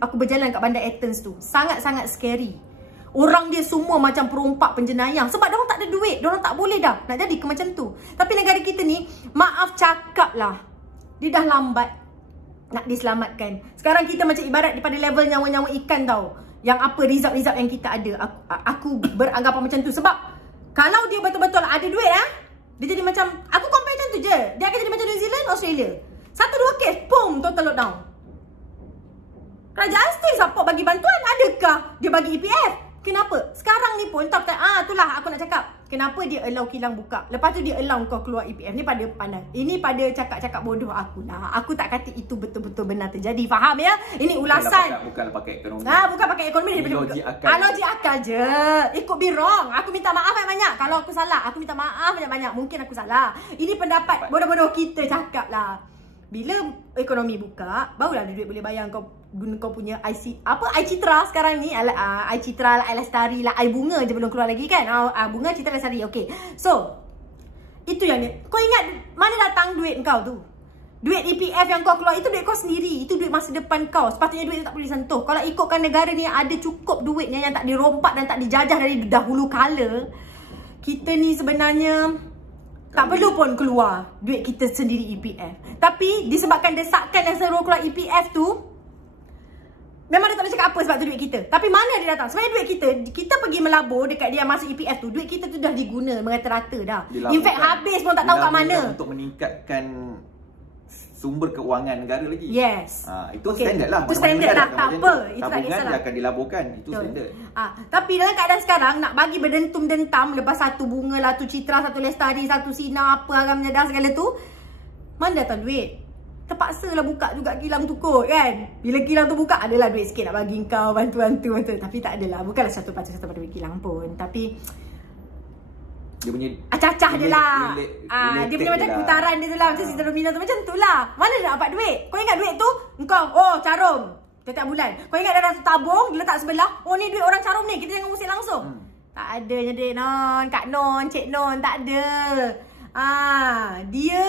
Aku berjalan kat bandar Athens tu. Sangat-sangat scary. Orang dia semua macam perompak penjenayah. Sebab diorang tak ada duit. Diorang tak boleh dah nak jadi ke macam tu. Tapi negara kita ni, maaf cakap lah, dia dah lambat nak diselamatkan. Sekarang kita macam ibarat daripada level nyawa-nyawa ikan tau. Yang apa result-result yang kita ada. Aku beranggapan macam tu. Sebab kalau dia betul-betul ada duit dia jadi macam, aku compare macam tu je. Dia akan jadi macam New Zealand, Australia. 1-2 kes, boom, total lockdown. Kerajaan still support bagi bantuan. Adakah dia bagi EPF? Kenapa? Sekarang ni pun itulah aku nak cakap. Kenapa dia allow kilang buka? Lepas tu dia allow kau keluar EPF. Ni pada pandang. Ini pada cakap-cakap bodoh aku lah. Aku tak kata itu betul-betul benar terjadi. Faham ya? Ini ulasan. Bukanlah pakai ekonomi. Bukan pakai ekonomi. Logik akal. Logik akal je. It could be wrong. Aku minta maaf banyak-banyak. Kalau aku salah, aku minta maaf banyak-banyak. Mungkin aku salah. Ini pendapat bodoh-bodoh kita cakap lah. Bila ekonomi buka, barulah ada duit boleh bayar kau guna kau punya iCitra sekarang ni. iCitra lah, iLestari lah, iBunga je belum keluar lagi kan. Bunga, Citra, Lestari. Okay. So, itu yang ni. Kau ingat mana datang duit kau tu? Duit EPF yang kau keluar, itu duit kau sendiri. Itu duit masa depan kau. Sepatutnya duit tu tak boleh sentuh. Kalau ikutkan negara ni ada cukup duitnya yang tak dirompak dan tak dijajah dari dahulu kala, kita ni sebenarnya tak perlu pun keluar duit kita sendiri EPF. Tapi disebabkan desakan yang seru keluar EPF tu, memang dia tak boleh cakap apa sebab tu duit kita. Tapi mana dia datang? Sebenarnya duit kita pergi melabur dekat dia masuk EPF tu, duit kita tu dah diguna merata-rata dah. In fact habis pun tak tahu kat mana. Untuk meningkatkan sumber keuangan negara lagi. Yes. Itu standard lah. Itu standard lah. Tak apa. Itu tak kisah. Dia akan dilaburkan. Itu standard. Tapi dalam keadaan sekarang, nak bagi berdentum-dentam, lepas satu bunga lah, tu Citra, satu Lestari, satu Sina, apa Aram Menyadah segala tu, mana datang duit? Terpaksa lah buka juga kilang tu kot kan. Bila kilang tu buka, adalah duit sikit nak bagi kau, bantuan tu. Tapi tak adalah. Bukanlah 100% pada duit kilang pun. Tapi dia punya acah-acah dia lah. Dia punya macam putaran dia tu lah. Macam sistem domino tu. Macam tu lah. Mana dia dapat duit? Kau ingat duit tu? Engkau, carum setiap bulan. Kau ingat dah tabung, dia letak sebelah. Oh ni duit orang carum ni. Kita jangan usik langsung. Tak adanya duit non. Kak non, cik non. Tak ada. Dia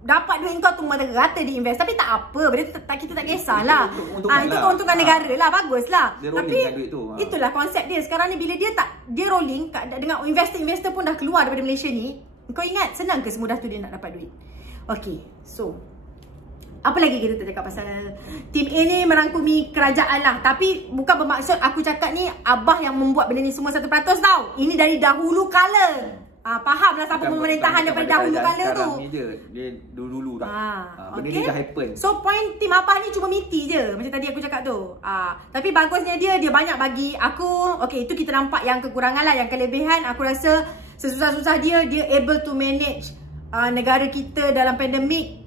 dapat duit kau tu rata diinvest. Tapi tak apa. Benda tu kita tak kisahlah. Itu keuntungan negara lah. Baguslah. Tapi itulah konsep dia. Sekarang ni bila dia rolling dengan investor pun dah keluar daripada Malaysia ni. Kau ingat senang ke semudah tu dia nak dapat duit? Okay. So, apa lagi kita cakap pasal tim A ni merangkumi kerajaan lah. Tapi bukan bermaksud aku cakap ni Abah yang membuat benda ni semua 100% tau. Ini dari dahulu kala. Faham lah siapa pemerintahan daripada dahulu kala tu. Sekarang ni je. Dia dulu-dulu dah. Benda ni dah happen. So point tim Abah ni cuma miti je. Macam tadi aku cakap tu. Tapi bagusnya dia banyak bagi aku. Okay, itu kita nampak yang kekurangan lah. Yang kelebihan aku rasa sesusah-susah dia able to manage negara kita dalam pandemik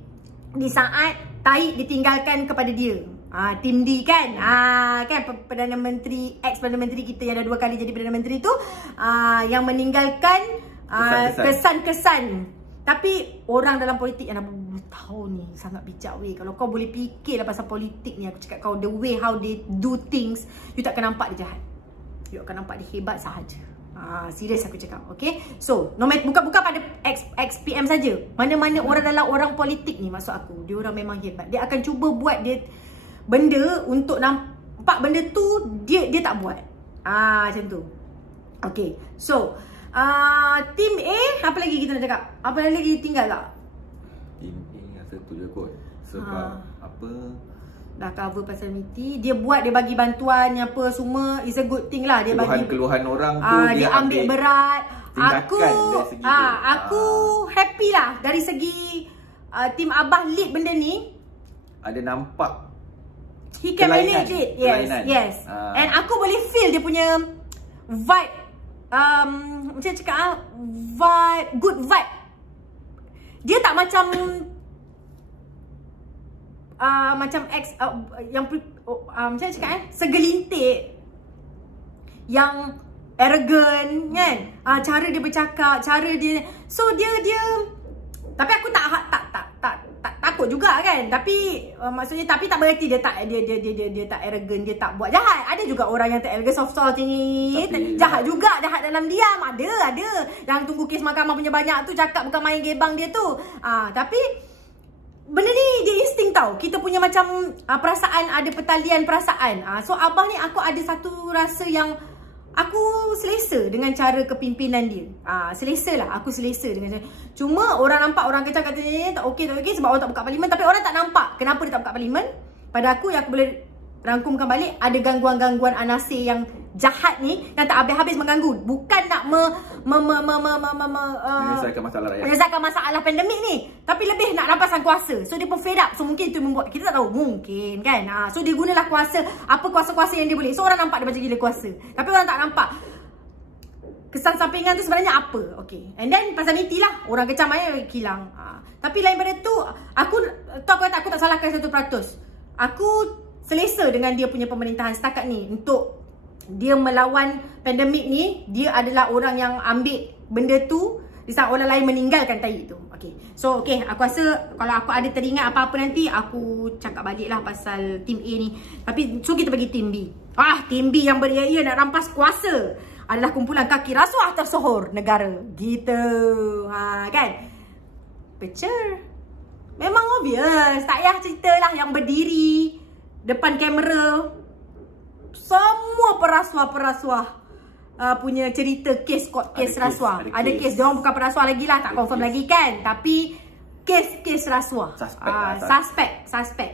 di saat Taib ditinggalkan kepada dia. Tim D kan. Kan Perdana Menteri, ex-Perdana Menteri kita yang dah 2 kali jadi Perdana Menteri tu, yang meninggalkan kesan-kesan. Tapi orang dalam politik yang dah berpuluh tahun ni sangat bijak weh. Kalau kau boleh fikir lah pasal politik ni, aku cakap kau, the way how they do things, you tak akan nampak dia jahat. You akan nampak dia hebat sahaja. Serius aku cakap. Okay, so bukan pada ex-PM saja. Mana-mana orang dalam orang politik ni, maksud aku, dia orang memang hebat. Dia akan cuba buat dia benda untuk nampak benda tu dia tak buat. Macam tu. Okay, so Team A, apa lagi kita nak cakap? Apa lagi tinggal tak? Team A rasa tu je kot. Sebab apa, dah cover pasal Miti. Dia buat, dia bagi bantuan apa semua, is a good thing lah. Dia bagi keluhan orang tu, dia ambil berat. Aku happy lah dari segi Team Abah lead benda ni. Ada nampak he can manage it. Yes. And aku boleh feel dia punya vibe, macam cakap vibe, good vibe. Dia tak macam macam yang macam cakap segelintir yang arrogant kan. Cara dia bercakap, cara dia, so dia tapi aku tak takut juga kan. Tapi maksudnya, tapi tak berarti dia tak arrogant, dia tak buat jahat. Ada juga orang yang tak arrogant, soft ni jahat juga, jahat dalam diam. Ada yang tunggu kes mahkamah punya banyak tu, cakap bukan main gebang dia tu. Tapi benda ni dia insting tau. Kita punya macam perasaan, ada pertalian perasaan. So Abah ni aku ada satu rasa yang aku selesa dengan cara kepimpinan dia. Selesa lah, aku selesa dengan cara. Cuma orang nampak, orang kecak katanya tak okey sebab orang tak buka parlimen. Tapi orang tak nampak kenapa dia tak buka parlimen. Pada aku, yang aku boleh rangkumkan balik, ada gangguan-gangguan anasir yang jahat ni, yang tak habis-habis mengganggu. Bukan nak menyelesaikan masalah pandemik ni, tapi lebih nak rampaskan kuasa. So dia pun fed up. So mungkin itu membuat, kita tak tahu, mungkin kan. So dia gunalah kuasa, apa kuasa-kuasa yang dia boleh. So orang nampak dia macam gila kuasa, tapi orang tak nampak kesan sampingan tu sebenarnya apa. Okay, and then pasal Miti lah, orang kecam air kilang. Tapi lain pada tu, aku tak salahkan 100%. Aku selesa dengan dia punya pemerintahan setakat ni. Untuk dia melawan pandemik ni, dia adalah orang yang ambil benda tu di saat orang lain meninggalkan tai tu. Okay, so aku rasa kalau aku ada teringat apa-apa nanti, aku cakap balik lah pasal Team A ni. Tapi so kita bagi Team B. Team B yang beria-ia nak rampas kuasa adalah kumpulan kaki rasuah tersohor negara. Gitu. Kan? Picture memang obvious. Tak payah cerita lah, yang berdiri depan kamera semua perasuah punya cerita kes rasuah. Ada kes, dia orang bukan perasuah lagi lah, tak confirm lagi kan. Tapi kes rasuah. Suspek.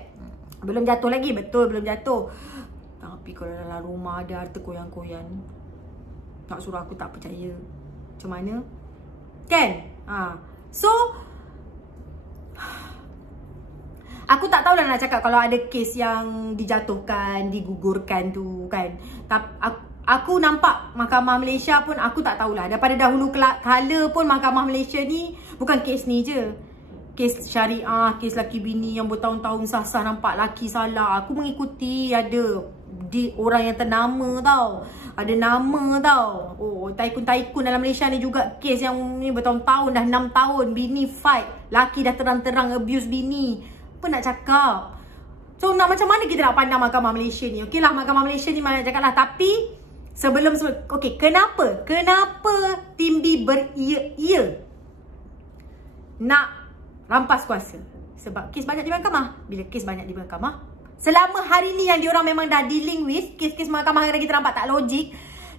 Belum jatuh lagi, betul belum jatuh. Tapi kalau dalam rumah ada harta koyan-koyan, nak suruh aku tak percaya macam mana kan. So aku tak tahulah nak cakap kalau ada kes yang dijatuhkan, digugurkan tu kan. Aku nampak Mahkamah Malaysia pun, aku tak tahulah. Daripada dahulu kala pun Mahkamah Malaysia ni bukan kes ni je. Kes syariah, kes laki bini yang bertahun-tahun sah-sah, nampak laki salah. Aku mengikuti, ada orang yang ternama tau. Ada nama tau. Taikun-taikun dalam Malaysia ni juga kes yang ni bertahun-tahun, dah 6 tahun. Bini fight, laki dah terang-terang abuse bini. Apa nak cakap? So nak macam mana kita nak pandang Mahkamah Malaysia ni? Okey lah, Mahkamah Malaysia ni mana cakap lah. Tapi sebelum okey, kenapa Team B beria-ia nak rampas kuasa? Sebab kes banyak di mahkamah. Bila kes banyak di mahkamah, selama hari ni yang diorang memang dah dealing with kes-kes mahkamah yang kita nampak tak logik,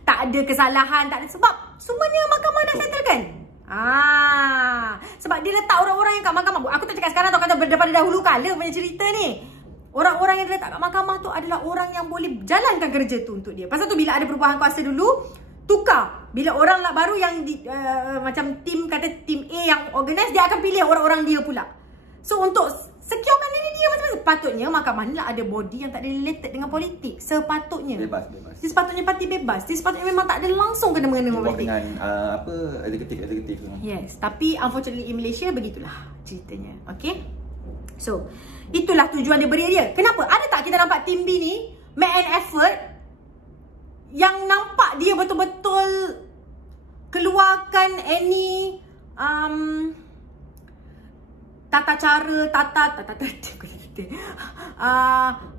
tak ada kesalahan, tak ada, sebab semuanya mahkamah dah settlekan. Sebab dia letak orang-orang yang kat mahkamah. Aku tak cakap sekarang tau, kata daripada dahulu kala punya cerita ni. Orang-orang yang dia letak kat mahkamah tu adalah orang yang boleh jalankan kerja tu untuk dia. Pasal tu bila ada perubahan kuasa dulu, tukar. Bila orang lah baru yang macam tim, kata Team A yang organize, dia akan pilih orang-orang dia pula. So untuk securekan diri dia macam-macam, sepatutnya mahkamah ni lah ada body yang tak ada related dengan politik. Sepatutnya bebas. Dia sepatutnya parti bebas. Dia sepatutnya memang tak ada langsung kena-mengena dengan politik. Dengan eksekutif. Yes, tapi unfortunately in Malaysia begitulah ceritanya. Okay, So, itulah tujuan dia beri dia. Kenapa? Ada tak kita nampak team B ni make an effort yang nampak dia betul-betul keluarkan any tata cara,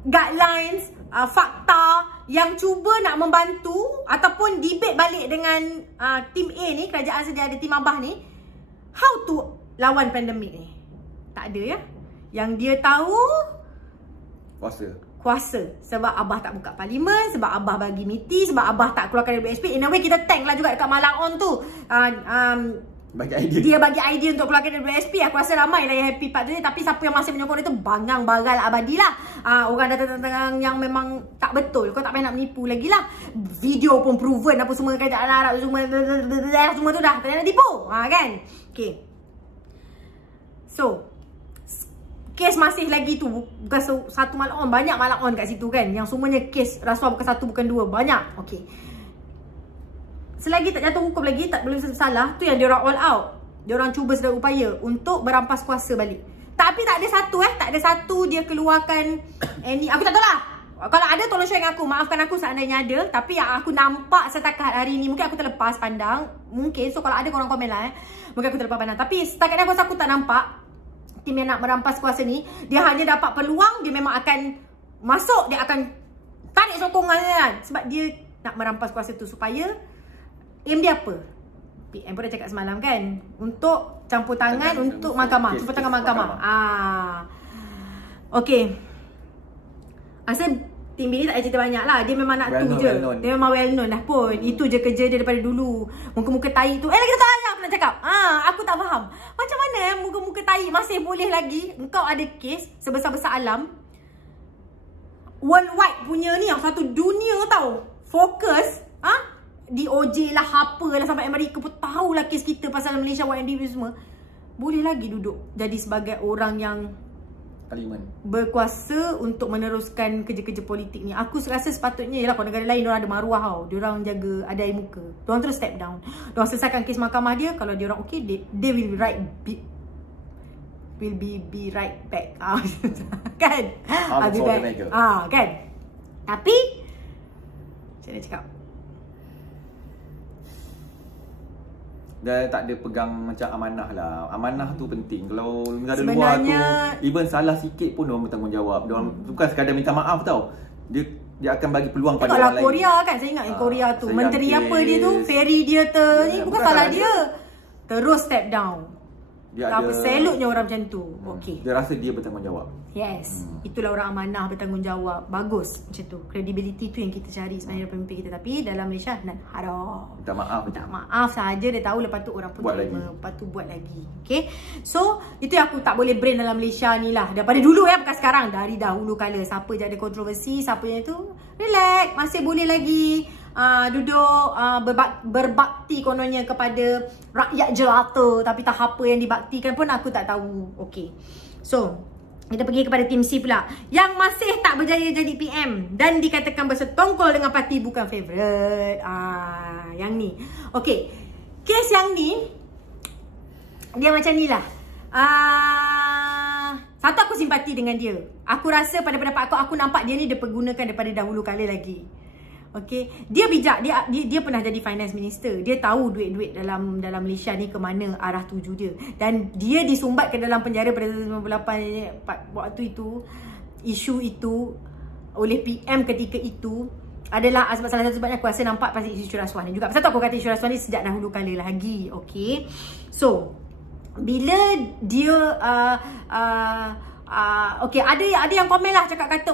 guidelines, fakta yang cuba nak membantu ataupun debate balik dengan tim A ni, kerajaan sedia ada tim Abah ni, how to lawan pandemik ni. Tak ada ya. Yang dia tahu kuasa. Sebab Abah tak buka parlimen, sebab Abah bagi miti, sebab Abah tak keluarkan dari BSP. In a way kita thank lah juga dekat Malang On tu. Bagi idea. Dia bagi idea untuk keluarkan dari BSP. Aku rasa ramai lah yang happy part tu. Tapi siapa yang masih menyokong dia tu bangang bagal abadi lah. Orang datang-datang yang memang tak betul. Kau tak payah nak menipu lagi lah. Video pun proven apa semua kerajaan Arab semua tu dah. Tak payah nak tipu. Kan? Okay. So, kes masih lagi tu. Bukan satu Malang On. Banyak Malang On kat situ kan. Yang semuanya kes rasuah bukan satu bukan dua. Banyak. Okay. Selagi tak jatuh hukum lagi, tak belum salah, tu yang diorang all out. Diorang cuba sedaya upaya untuk berampas kuasa balik. Tapi tak ada satu dia keluarkan any, aku tak tahu lah. Kalau ada tolong share dengan aku, maafkan aku seandainya ada. Tapi yang aku nampak setakat hari ni, mungkin aku terlepas pandang. Mungkin, so kalau ada korang komen lah mungkin aku terlepas pandang. Tapi setakat ni aku tak nampak tim yang nak merampas kuasa ni. Dia hanya dapat peluang, dia memang akan masuk, dia akan tarik sokongan kan. Sebab dia nak merampas kuasa tu supaya aim dia apa? PM pun dah cakap semalam kan, untuk campur tangan untuk mahkamah, campur tangan mahkamah. Okay. Asal tim B ni tak ada cerita banyak lah. Dia memang nak tu je. Dia memang well known dah pun. Itu je kerja dia daripada dulu. Muka-muka tai tu. Lagi tak banyak aku nak cakap. Aku tak faham. Macam mana muka-muka tai masih boleh lagi. Engkau ada kes sebesar-besar alam. Worldwide punya ni, yang satu dunia tau. Fokus. DOJ lah, apa lah, sampai Amerika pun tahulah kes kita pasal Malaysia YNDP semua. Boleh lagi duduk jadi sebagai orang yang parlimen berkuasa untuk meneruskan kerja-kerja politik ni. Aku rasa sepatutnya ialah kalau negara lain diorang ada maruah tau. Diorang jaga ada air muka. Diorang terus step down. Diorang selesaikan kes mahkamah dia. Kalau diorang okay, they will be right back. Kan? Kan? Tapi saya nak cakap dia tak ada pegang macam amanah lah. Amanah tu penting. Kalau negara luar tu even salah sikit pun diorang bertanggungjawab. Diorang bukan sekadar minta maaf tau. Dia akan bagi peluang pada orang lain. Korea kan, saya ingat Korea tu. Menteri apa dia tu? Ferry dia ni bukan salah dia. Terus step down. Dia ada selutnya orang macam tu. Okey. Dia rasa dia bertanggungjawab. Yes. Itulah orang amanah, bertanggungjawab. Bagus macam tu. Credibility tu yang kita cari sebenarnya dalam pemimpin kita. Tapi dalam Malaysia minta maaf. Minta maaf saja. Dia tahu lepas tu orang pun terima. Lepas tu buat lagi. Okay. So itu yang aku tak boleh brain dalam Malaysia ni lah. Daripada dulu bukan sekarang. Dari dahulu kala. Siapa je ada kontroversi, siapa je tu relax. Masih boleh lagi duduk berbakti kononnya kepada rakyat jelata. Tapi tak apa yang dibaktikan pun aku tak tahu. Okay. So kita pergi kepada tim C pula, yang masih tak berjaya jadi PM dan dikatakan bersetongkol dengan parti bukan favourite. Yang ni. Okay. Kes yang ni dia macam ni lah. Satu, aku simpati dengan dia. Aku rasa pada pendapat aku nampak dia ni dia pergunakan daripada dahulu kala lagi. Okay, dia bijak, dia pernah jadi finance minister. Dia tahu duit-duit dalam Malaysia ni ke mana arah tuju dia. Dan dia disumbat ke dalam penjara pada 1998 waktu itu. Isu itu oleh PM ketika itu adalah salah satu sebabnya aku rasa nampak pasal isu rasuah ni juga. Pasal tu aku kata isu rasuah ni sejak dahulu kala lagi. Okay, so bila dia okay, ada yang komen lah cakap kata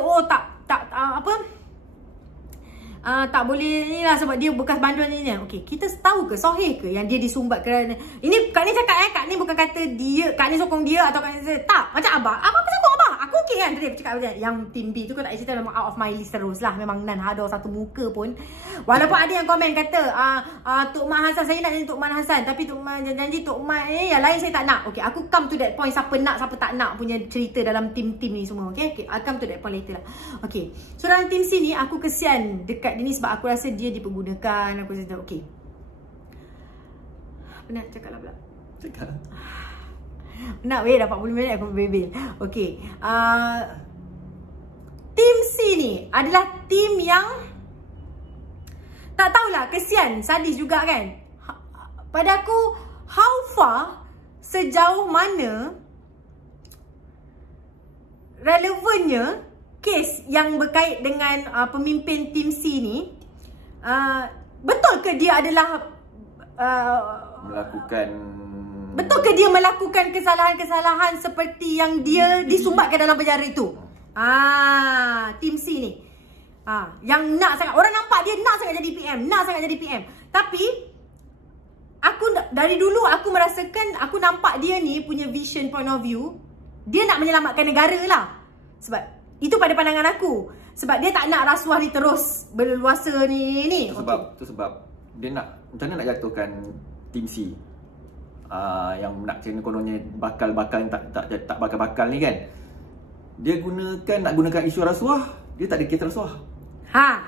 tak boleh ni lah sebab dia bekas bandul ni. Okey, kita tahu ke sahih ke yang dia disumbat kerana ini Kak Ni cakap Kak Ni bukan kata dia, Kak Ni sokong dia atau Kak Ni tak. Macam Abah aku sokong Abah. Aku okey kan tadi cakap yang tim B tu kau tak cerita memang out of my list terus lah. Memang nan ada satu muka pun. Walaupun ada yang komen kata Tok Mat Hassan, saya nak jadi Tok Mat Hassan, tapi Tok Mat janji Tok Mat ni yang lain saya tak nak. Okey, aku come to that point siapa nak siapa tak nak punya cerita dalam tim-tim ni semua. Okey, I come to that point later lah. Okey. So dalam tim C ni aku kesian dekat dia ni sebab aku rasa dia dipergunakan. Aku rasa okey. Apa nak cakap lah pula? Cakap. Nak weh dah 40 minit aku bebel. Okey. Tim C ni adalah tim yang tak tahulah, kesian, sadis juga kan. Pada aku, how far, sejauh mana relevannya kes yang berkait dengan pemimpin tim C ni, betul ke dia adalah betul ke dia melakukan kesalahan-kesalahan seperti yang dia disumbatkan dalam penjara itu? Tim C ni yang nak sangat, orang nampak dia nak sangat jadi PM, nak sangat jadi PM. Tapi aku dari dulu aku merasakan, aku nampak dia ni punya vision, point of view, dia nak menyelamatkan negara lah. Sebab itu pada pandangan aku. Sebab dia tak nak rasuah ni terus berluasa ni. Itu sebab dia nak, macam mana nak jatuhkan tim C yang nak kena kononnya bakal-bakal tak bakal-bakal ni kan. Dia nak gunakan isu rasuah, dia tak ada kes rasuah.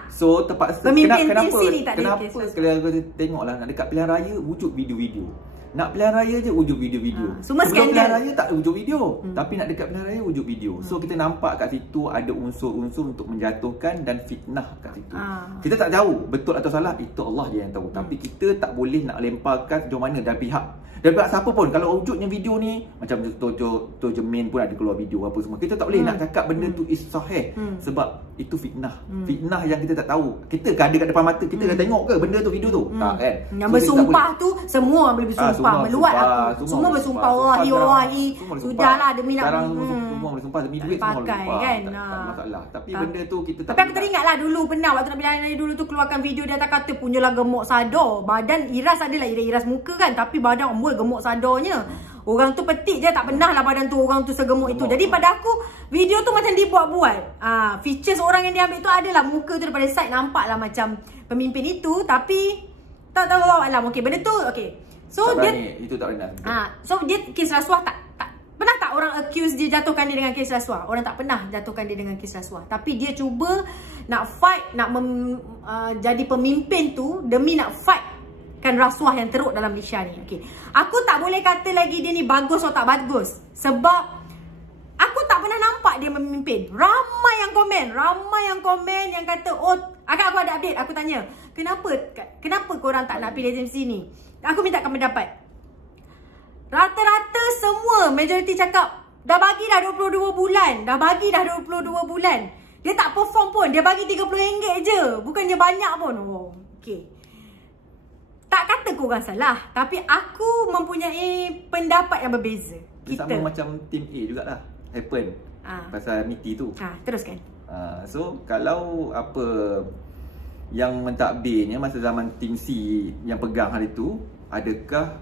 So terpaksa pemimpin tim C ni tak ada kes rasuah. Kenapa kalau tengoklah nak dekat pilihan raya wujud video-video. Nak pilihan raya je wujud video-video. Semua skandal. Pilihan raya tak wujud video, tapi nak dekat pilihan raya wujud video. So kita nampak kat situ ada unsur-unsur untuk menjatuhkan dan fitnah kat situ. Kita tak tahu betul atau salah, itu Allah je yang tahu. Tapi kita tak boleh nak lemparkan sejauh mana dari pihak siapa pun. Kalau wujudnya video ni, macam Tojo Jemin pun ada keluar video apa semua, kita tak boleh nak cakap benda tu is sahih. Sebab itu fitnah. Fitnah yang kita tak tahu. Kita kan ada kat depan mata, kita dah tengok ke benda tu, video tu? Tak kan? Yang bersumpah tu, semua boleh bersumpah. Meluat aku. Semua bersumpah. Wallahi. Sudahlah demi nak. Sekarang semua boleh sumpah, demi duit semua boleh sumpah. Kan? Tak masalah. Tapi benda tu kita tak. Tapi aku teringat lah dulu pernah waktu nak pilihan raya dulu tu keluarkan video dia kata punyalah gemuk sadar. Badan Iras adalah iras muka kan, tapi badan gemuk sadarnya. Orang tu petik je, tak pernah lah badan tu orang tu segemuk itu. Jadi pada aku video tu macam dibuat-buat. Features orang yang dia ambil tu adalah muka tu daripada side nampak lah macam pemimpin itu, tapi tak tahu alam. Okey, benda tu okey. So tak dia berani, itu tak pernah. So dia kes rasuah tak pernah tak orang accuse dia jatuhkan dia dengan kes rasuah? Orang tak pernah jatuhkan dia dengan kes rasuah. Tapi dia cuba nak fight, nak jadi pemimpin tu demi nak fight kan rasuah yang teruk dalam Malaysia ni. Okey. Aku tak boleh kata lagi dia ni bagus atau tak bagus. Sebab aku tak pernah nampak dia memimpin. Ramai yang komen yang kata, oh, aku ada update. Aku tanya, kenapa korang tak nak pilih tim sini? Aku mintakan pendapat. Rata-rata semua majoriti cakap, dah bagi dah 22 bulan. Dia tak perform pun. Dia bagi RM30 je. Bukannya banyak pun. Oh, okey. Tak kata korang salah, tapi aku mempunyai pendapat yang berbeza. Kita sama macam tim A jugalah. Happen. Pasal MITI tu. Teruskan. So kalau apa yang mentadbirnya masa zaman tim C yang pegang hari tu, adakah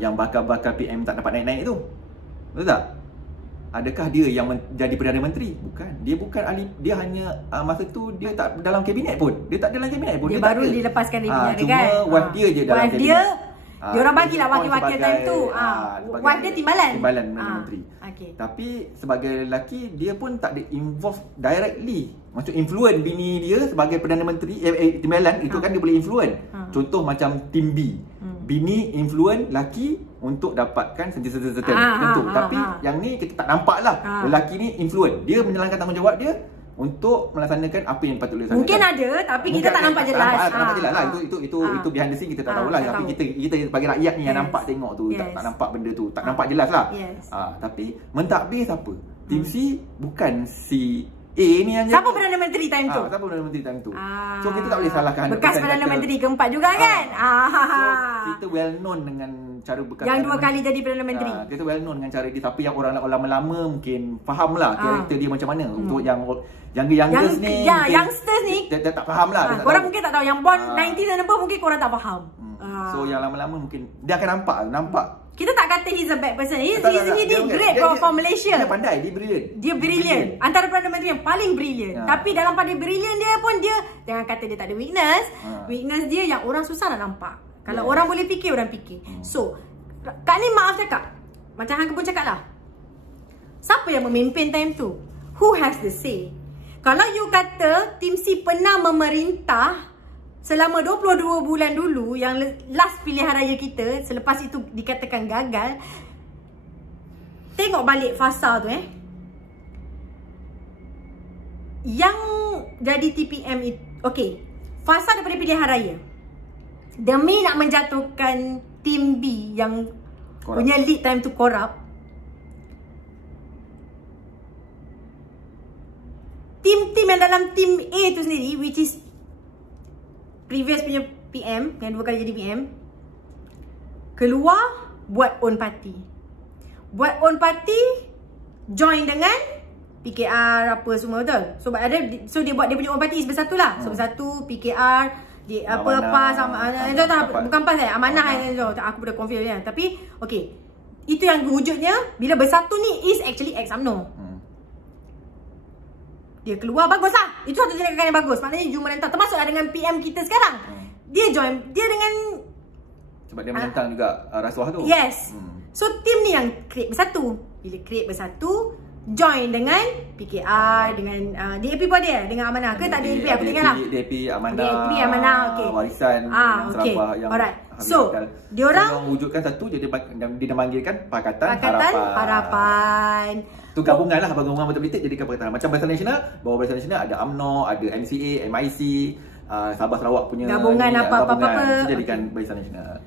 yang bakal-bakal PM tak dapat naik-naik tu? Betul tak? Adakah dia yang jadi Perdana Menteri? Bukan. Dia bukan ahli. Dia hanya masa tu dia tak dalam kabinet pun. Dia baru dilepaskan dari penjara kan. Cuma wife dia je dalam kabinet. Dia orang bagilah wakil-wakil time tu. Wife dia timbalan Perdana Menteri. Okay. Tapi sebagai lelaki dia pun tak ada involve directly. Macam influence bini dia sebagai Perdana Menteri timbalan itu kan dia boleh influence. Contoh macam tim B. Bini influence laki untuk dapatkan sentiasa tentu. Tapi yang ni kita tak nampak lah. Lelaki ni influence. Dia menjalankan tanggungjawab dia untuk melaksanakan apa yang patut dilaksanakan. Mungkin ada, tapi kita tak nampak jelas. Tak nampak jelas lah. Itu behind the scene kita tak tahu lah. Tapi kita sebagai rakyat ni yang nampak tengok tu, tak nampak benda tu, tak nampak jelas lah. Tapi mentadbir siapa? Tim C bukan si A ni yang siapa Perdana Menteri time tu? Siapa Perdana Menteri time tu? So kita tak boleh salahkan bekas Perdana Menteri keempat juga kan? So kita well known dengan cara bekas yang 2 kali jadi Perdana Menteri. Kita well known dengan cara dia. Tapi yang orang lama-lama mungkin faham lah karakter dia macam mana. Untuk yang youngsters ni, youngsters ni dia tak faham lah. Korang mungkin tak tahu. Yang born 90s dan above mungkin korang tak faham. So yang lama-lama mungkin dia akan nampak. Kita tak kata he's a bad person. He did great for Malaysia. Dia pandai, dia brilliant. Antara Perdana Menteri yang paling brilliant. Tapi dalam pada brilliant dia pun dia, jangan kata dia tak ada weakness. Weakness dia yang orang susah nak nampak. Kalau orang boleh fikir, orang fikir. So, Kak ni maaf cakap. Macam Hang pun cakap lah. Siapa yang memimpin time tu? Who has the say? Kalau you kata tim C pernah memerintah selama 22 bulan dulu, yang last pilihan raya kita, selepas itu dikatakan gagal, tengok balik fasa tu yang jadi TPM itu, okey, fasa daripada pilihan raya demi nak menjatuhkan tim B yang punya lead time tu korup. Tim-tim yang dalam tim A tu sendiri, which is previous punya PM, yang 2 kali jadi PM, keluar buat own party. Buat own party, join dengan PKR apa semua, betul? So dia buat dia punya own party is bersatu lah. So bersatu, PKR, dia apa-apa sama, bukan PAS Amanah tu. Aku dah confuse kan. Tapi okey, itu yang wujudnya bila bersatu ni is actually ex-UMNO. Dia keluar, bagus lah. Itu satu tindakan yang bagus. Maknanya you menentang. Termasuklah dengan PM kita sekarang. Dia join. Dia dengan... Sebab dia menentang juga rasuah tu. Yes. So tim ni yang create bersatu. Bila create bersatu, join dengan PKR, dengan DAP pun ada dengan Amanah ke? Tak ada DAP, aku tengok lah. DAP, Amanah. DAP, Amanah, okay. Warisan, okay. Sarawak yang... Alright. So, diorang wujudkan satu, dia memanggilkan Pakatan Harapan. Tu gabungan lah, gabungan parti politik jadikan Pakatan. Macam Barisan Nasional, bawah Barisan Nasional ada UMNO, ada MCA, MIC, Sabah Sarawak punya gabungan apa-apa. Jadikan Barisan Nasional.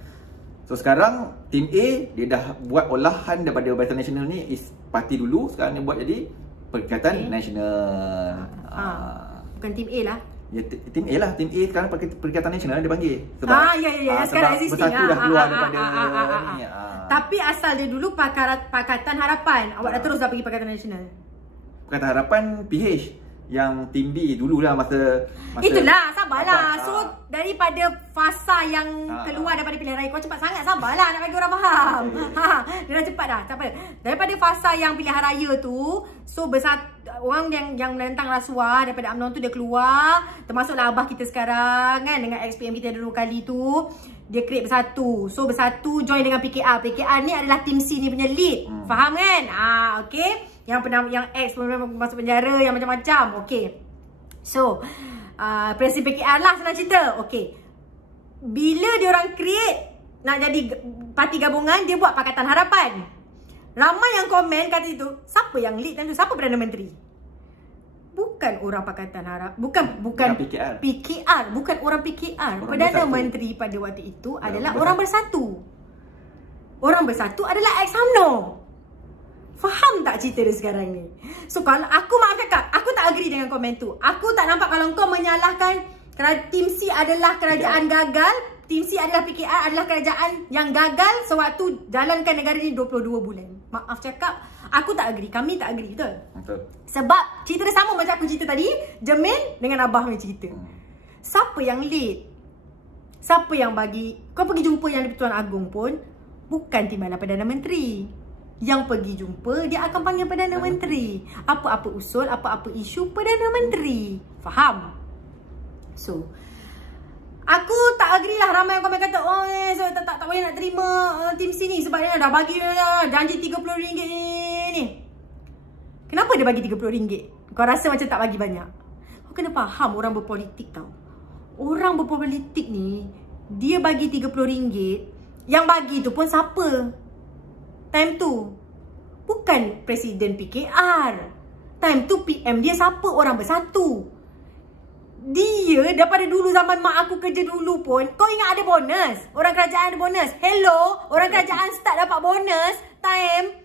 So sekarang tim A dia dah buat olahan daripada Barisan Nasional ni is parti dulu, sekarang dia buat jadi Perikatan Nasional. Bukan tim A lah. Ya, tim A lah. Tim A sekarang Perikatan Nasional dia panggil. Sebab ya. Sekarang existing. Bersatu dah keluar daripada ni. Tapi asal dia dulu Pakatan Harapan. Awak dah terus dah pergi Pakatan Nasional. Pakatan Harapan PH. Yang tim B dululah masa itulah, sabarlah. So daripada fasa yang keluar daripada pilihan raya, kau cepat sangat, sabarlah nak bagi orang faham. Dia dah cepat dah. Daripada fasa yang pilihan raya tu, so orang yang menentang rasuah daripada UMNO tu dia keluar, termasuklah abah kita sekarang kan, dengan XPM kita dulu kali tu, dia create bersatu. So bersatu join dengan PKR. PKR ni adalah tim C ni punya lead. Faham kan? Okey. Yang ex pun masuk penjara, yang macam-macam. Okey. So, Presiden PKR lah senang cerita. Okey. Bila dia orang create nak jadi parti gabungan, dia buat Pakatan Harapan. Ramai yang komen kata itu, siapa yang lead time tu? Siapa Perdana Menteri? Bukan orang Pakatan Harapan. Bukan PKR. Bukan orang PKR. Perdana Menteri pada waktu itu adalah orang bersatu. Orang bersatu adalah ex-UMNO. Faham tak cerita dia sekarang ni? So kalau aku maaf cakap, aku tak agree dengan komen tu. Aku tak nampak kalau kau menyalahkan tim C adalah kerajaan gagal, tim C adalah PKR adalah kerajaan yang gagal sewaktu jalankan negara ni 22 bulan. Maaf cakap, aku tak agree. Kami tak agree, betul? Betul. Sebab cerita dia sama macam aku cerita tadi, Jermaine dengan Abah punya cerita. Siapa yang lead? Siapa yang bagi? Kau pergi jumpa yang di-Pertuan Agong pun bukan timbalan Perdana Menteri. Yang pergi jumpa, dia akan panggil Perdana Menteri. Apa-apa usul, apa-apa isu Perdana Menteri. Faham? So, aku tak agree lah. Ramai yang komen kata, so, tak boleh nak terima tim sini sebab dia dah bagi janji RM30 ni. Kenapa dia bagi RM30? Kau rasa macam tak bagi banyak? Kau kena faham orang berpolitik tau. Orang berpolitik ni, dia bagi RM30, yang bagi tu pun siapa? Time tu bukan Presiden PKR. Time tu PM dia siapa? Orang bersatu. Dia daripada dulu zaman mak aku kerja dulu pun, kau ingat ada bonus? Orang kerajaan ada bonus. Hello, orang kerajaan start dapat bonus time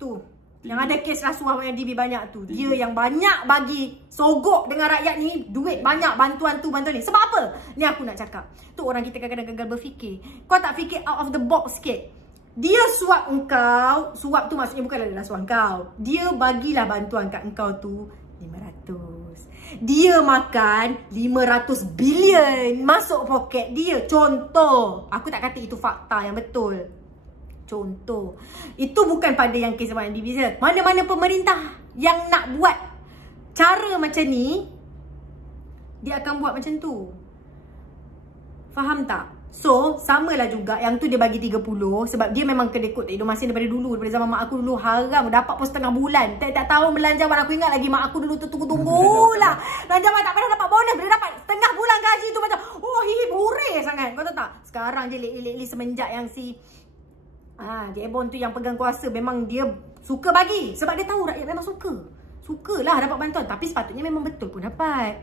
tu. Yang ada kes rasuah DB banyak tu. Dia yang banyak bagi sogok dengan rakyat ni duit banyak, bantuan tu, bantuan ni. Sebab apa? Ni aku nak cakap. Tu orang kita kadang-kadang gagal berfikir. Kau tak fikir out of the box sikit. Dia suap engkau, suap tu maksudnya bukan adalah suap engkau. Dia bagilah bantuan kat engkau tu 500. Dia makan 500 bilion masuk poket dia. Contoh. Aku tak kata itu fakta yang betul. Contoh. Itu bukan pada yang kes zaman DB saja. Mana-mana pemerintah yang nak buat cara macam ni, dia akan buat macam tu. Faham tak? So, samalah juga. Yang tu dia bagi 30 sebab dia memang kedekut hidup masin daripada dulu. Daripada zaman mak aku dulu haram. Dapat pun setengah bulan. Tak tahu belanjawan. Aku ingat lagi mak aku dulu tu tunggu-tunggulah. Belanjawan tak pernah dapat bonus. Bila dapat setengah bulan gaji tu macam, oh hip hurray sangat. Kau tahu tak? Sekarang je lately semenjak yang si Jack Bond tu yang pegang kuasa memang dia suka bagi. Sebab dia tahu rakyat memang suka. Sukalah dapat bantuan. Tapi sepatutnya memang betul pun dapat.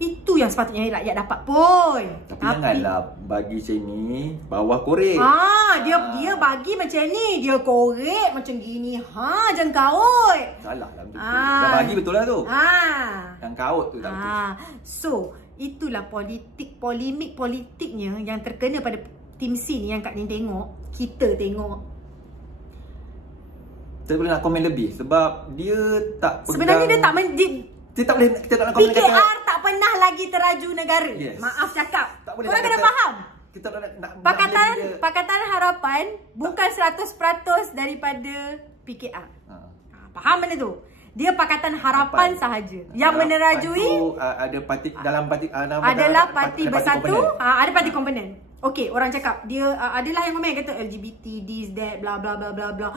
Itu yang sepatutnya rakyat dapat pun. Tapi janganlah bagi macam ni bawah korek. Dia bagi macam ni, dia korek macam gini. Jangan kaut. Salah lah betul. Dah bagi betul lah tu. Yang kaut tu tak betul. So, itulah polemik politiknya yang terkena pada tim C ni yang Kak Nin tengok, kita tengok. Saya boleh nak komen lebih sebab dia tak pegang. Sebenarnya dia tak kita tak boleh, kita tak nak komen kata PKR tak pernah lagi teraju negara. Maaf cakap. Korang kena faham. Kita nak Pakatan Harapan bukan 100% daripada PKR. Faham benda tu? Dia Pakatan Harapan sahaja. Yang menerajui ada parti dalam parti adalah parti bersatu, ada parti komponen. Okey, orang cakap dia adalah yang komen kata LGBT this that bla bla bla bla bla.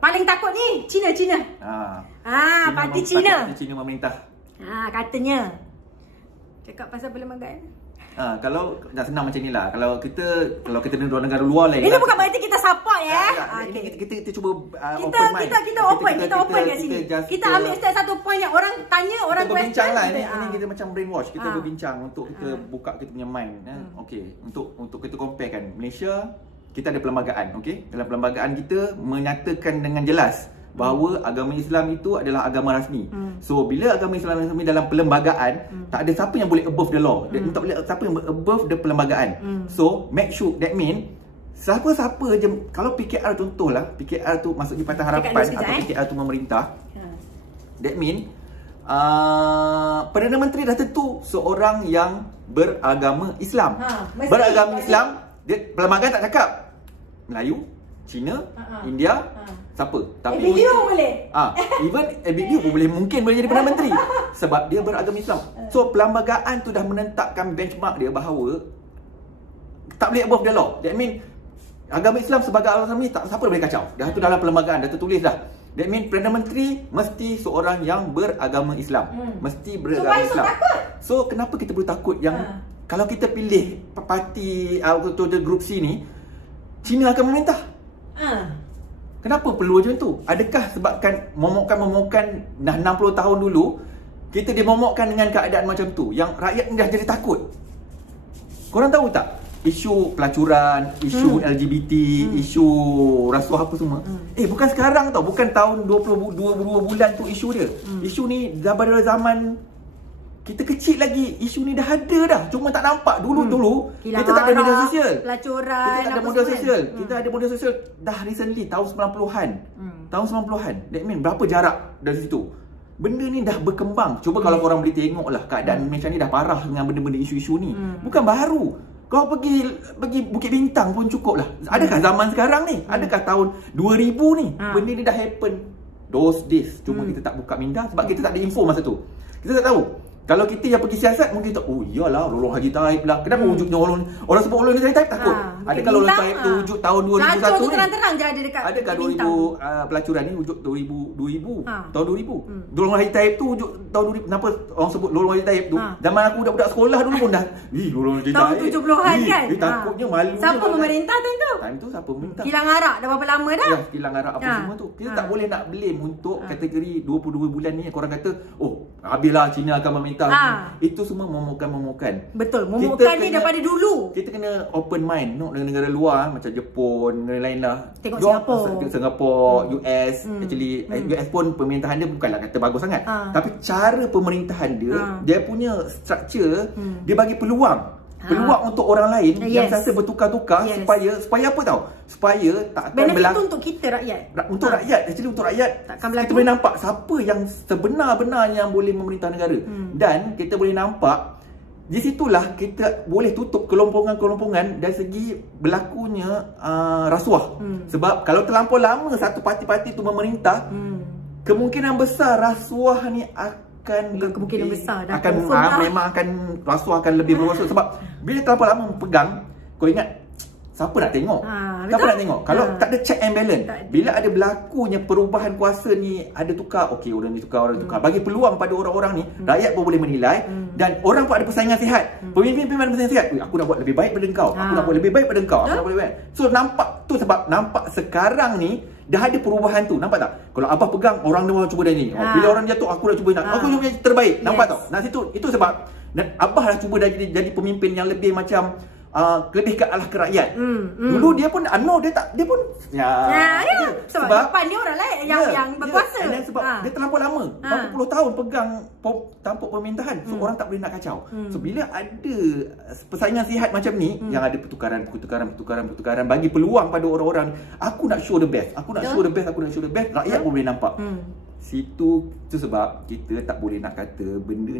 Paling takut ni Cina. Parti Cina. Parti Cina memerintah. Katanya. Cakap pasal perlembagaan. Kalau nak senang macam ni lah. Kalau kita duduk negara luar lain. Ini bukan berarti kita support Okay. Kita cuba open mind. Kita open kat sini. Kita ambil satu point yang orang tanya, orang question lah. Ini kita macam brainwash. Kita berbincang untuk kita buka kita punya mind. Okey, untuk kita compare kan. Malaysia, kita ada perlembagaan, okey? Dalam perlembagaan kita menyatakan dengan jelas bahawa agama Islam itu adalah agama rasmi. So bila agama Islam rasmi dalam perlembagaan, tak ada siapa yang boleh above the law. Tak boleh siapa yang above the perlembagaan. So make sure that mean siapa-siapa je, kalau PKR contohlah, PKR tu masuk di Pakatan Harapan atau PKR tu memerintah. That mean Perdana Menteri dah tentu seorang yang beragama Islam. Beragama Islam, dia perlembagaan tak cakap Melayu, Cina, India, siapa? Tapi ABU boleh. Even ABU pun mungkin boleh jadi Perdana Menteri sebab dia beragama Islam. So perlembagaan tu dah menetapkan benchmark dia bahawa tak boleh above the law. That mean agama Islam sebagai agama Islam ni tak siapa boleh kacau. Dah tu dalam perlembagaan dah tertulis dah. That mean Perdana Menteri mesti seorang yang beragama Islam. Mesti beragama Islam. So kenapa kita boleh takut yang kalau kita pilih parti atau grup C ni, Cina akan memerintah? Kenapa perlu macam tu? Adakah sebabkan momokkan dah 60 tahun dulu kita dimomokkan dengan keadaan macam tu yang rakyat dah jadi takut? Korang tahu tak? Isu pelacuran, isu LGBT, isu rasuah apa semua. Bukan sekarang tau, bukan tahun 22 bulan tu isu dia. Isu ni dah pada zaman kita kecil lagi, isu ni dah ada dah. Cuma tak nampak. Dulu kita tak ada media sosial. Pelacuran, kita tak ada media sosial. Kita ada media sosial dah recently tahun 90-an. Tahun 90-an. That mean berapa jarak dari situ? Benda ni dah berkembang. Cuba kalau korang boleh tengok lah keadaan Malaysia ni dah parah dengan benda-benda isu-isu ni. Bukan baru. Kau pergi Bukit Bintang pun cukup lah. Adakah zaman sekarang ni? Adakah tahun 2000 ni? Benda ni dah happen those days. Cuma kita tak buka minda sebab kita tak ada info masa tu. Kita tak tahu. Kalau kita yang pergi siasat mungkin tak, oh iyalah Lorong Haji Taib lah. Kenapa wujudnya orang sebut Lorong Haji Taib takut? Adakah Lorong Taib tu wujud tahun 2001 ni? Terang-terang je ada dekat. Adakah 2000 pelacuran ni wujud 2000 tahun 2000? Lorong Haji Taib tu wujud tahun 2000. Kenapa orang sebut Lorong Haji Taib tu? Zaman aku budak-budak sekolah dulu pun dah. Lorong Haji Taib. Tahun 70-an kan? Takutnya malu. Siapa memerintah time tu? Time tu siapa memerintah? Kilang Arak dah berapa lama dah? Ya, Kilang Arak apa semua tu. Kita tak boleh nak blame untuk kategori 22 bulan ni. Korang kata, oh habislah Cina akan memerintah. Itu semua momokkan. Betul, momokkan ni daripada dulu. Kita kena open mind dengan negara luar macam Jepun, negara lain lah. Tengok Singapore, US. Actually US pun pemerintahan dia bukanlah kata bagus sangat. Tapi cara pemerintahan dia punya structure, dia bagi peluang untuk orang lain yang sentiasa bertukar-tukar supaya apa tau? Supaya tak akan berlaku untuk kita rakyat. Untuk rakyat, actually untuk rakyat kita boleh nampak siapa yang sebenar-benarnya yang boleh memerintah negara. Dan kita boleh nampak di situlah kita boleh tutup kelompongan-kelompongan dari segi berlakunya rasuah. Sebab kalau terlampau lama satu parti-parti tu memerintah, kemungkinan besar rasuah ni kemungkinan besar dah memang akan rasuah akan lebih berwasut sebab bila terlalu lama pegang, kau ingat siapa nak tengok? Siapa nak tengok? Kalau tak ada check and balance, bila ada berlakunya perubahan kuasa ni, ada tukar, okey orang ni tukar, orang tukar. Bagi peluang pada orang-orang ni, rakyat pun boleh menilai dan orang pun ada persaingan sihat. Pemimpin-pemimpin ada persaingan sihat. Aku nak buat lebih baik pada engkau. Aku nak buat lebih baik pada engkau. Aku nak buat lebih baik. So nampak tu sebab nampak sekarang ni dah ada perubahan tu. Nampak tak? Kalau abah pegang, orang dia cuba dah ni. Bila orang jatuh, aku dah cuba nak. Aku cuba yang terbaik. Nampak tak? Nah situ itu sebab dan abah dah cuba dah jadi pemimpin yang lebih macam lebih ke arah ke rakyat. Dulu dia pun dia pun sebab depan dia orang lain yang berkuasa. Sebab dia terlampau lama, berapa puluh tahun pegang tampuk pemerintahan. So orang tak boleh nak kacau. So bila ada persaingan sihat macam ni, yang ada pertukaran bagi peluang pada orang-orang, aku nak show the best. Aku nak show the best, rakyat pun boleh nampak. Situ tu sebab kita tak boleh nak kata benda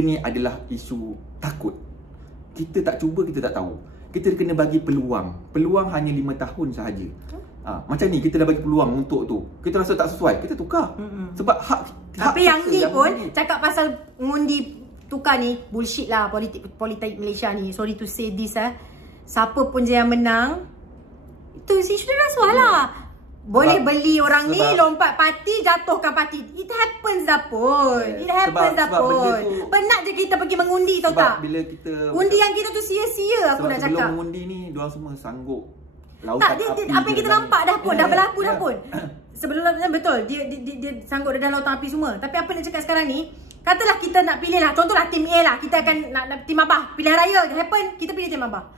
ni adalah isu takut. Kita tak cuba, kita tak tahu. Kita kena bagi peluang. Peluang hanya 5 tahun sahaja. Macam ni, kita dah bagi peluang untuk tu. Kita rasa tak sesuai, kita tukar. Sebab tapi yang ni pun cakap pasal ngundi tukar ni, bullshit lah politik Malaysia ni. Sorry to say this siapa pun je yang menang, itu isu dia rasuah lah. Boleh beli orang ni, lompat parti, jatuhkan parti. It happens dah pun. It happens dah pun. Penat je kita pergi mengundi, tahu tak? Bila kita undian kita tu sia-sia, aku nak cakap. Sebelum mengundi ni, diorang semua sanggup. Tak, apa yang kita nampak dah pun, dah berlaku dah pun. Sebelum betul, dia sanggup dah lautan api semua. Tapi apa nak cakap sekarang ni, katalah kita nak pilih lah, contohlah tim A lah. Kita akan nak tim Abah. Pilihan raya happen, kita pilih tim Abah.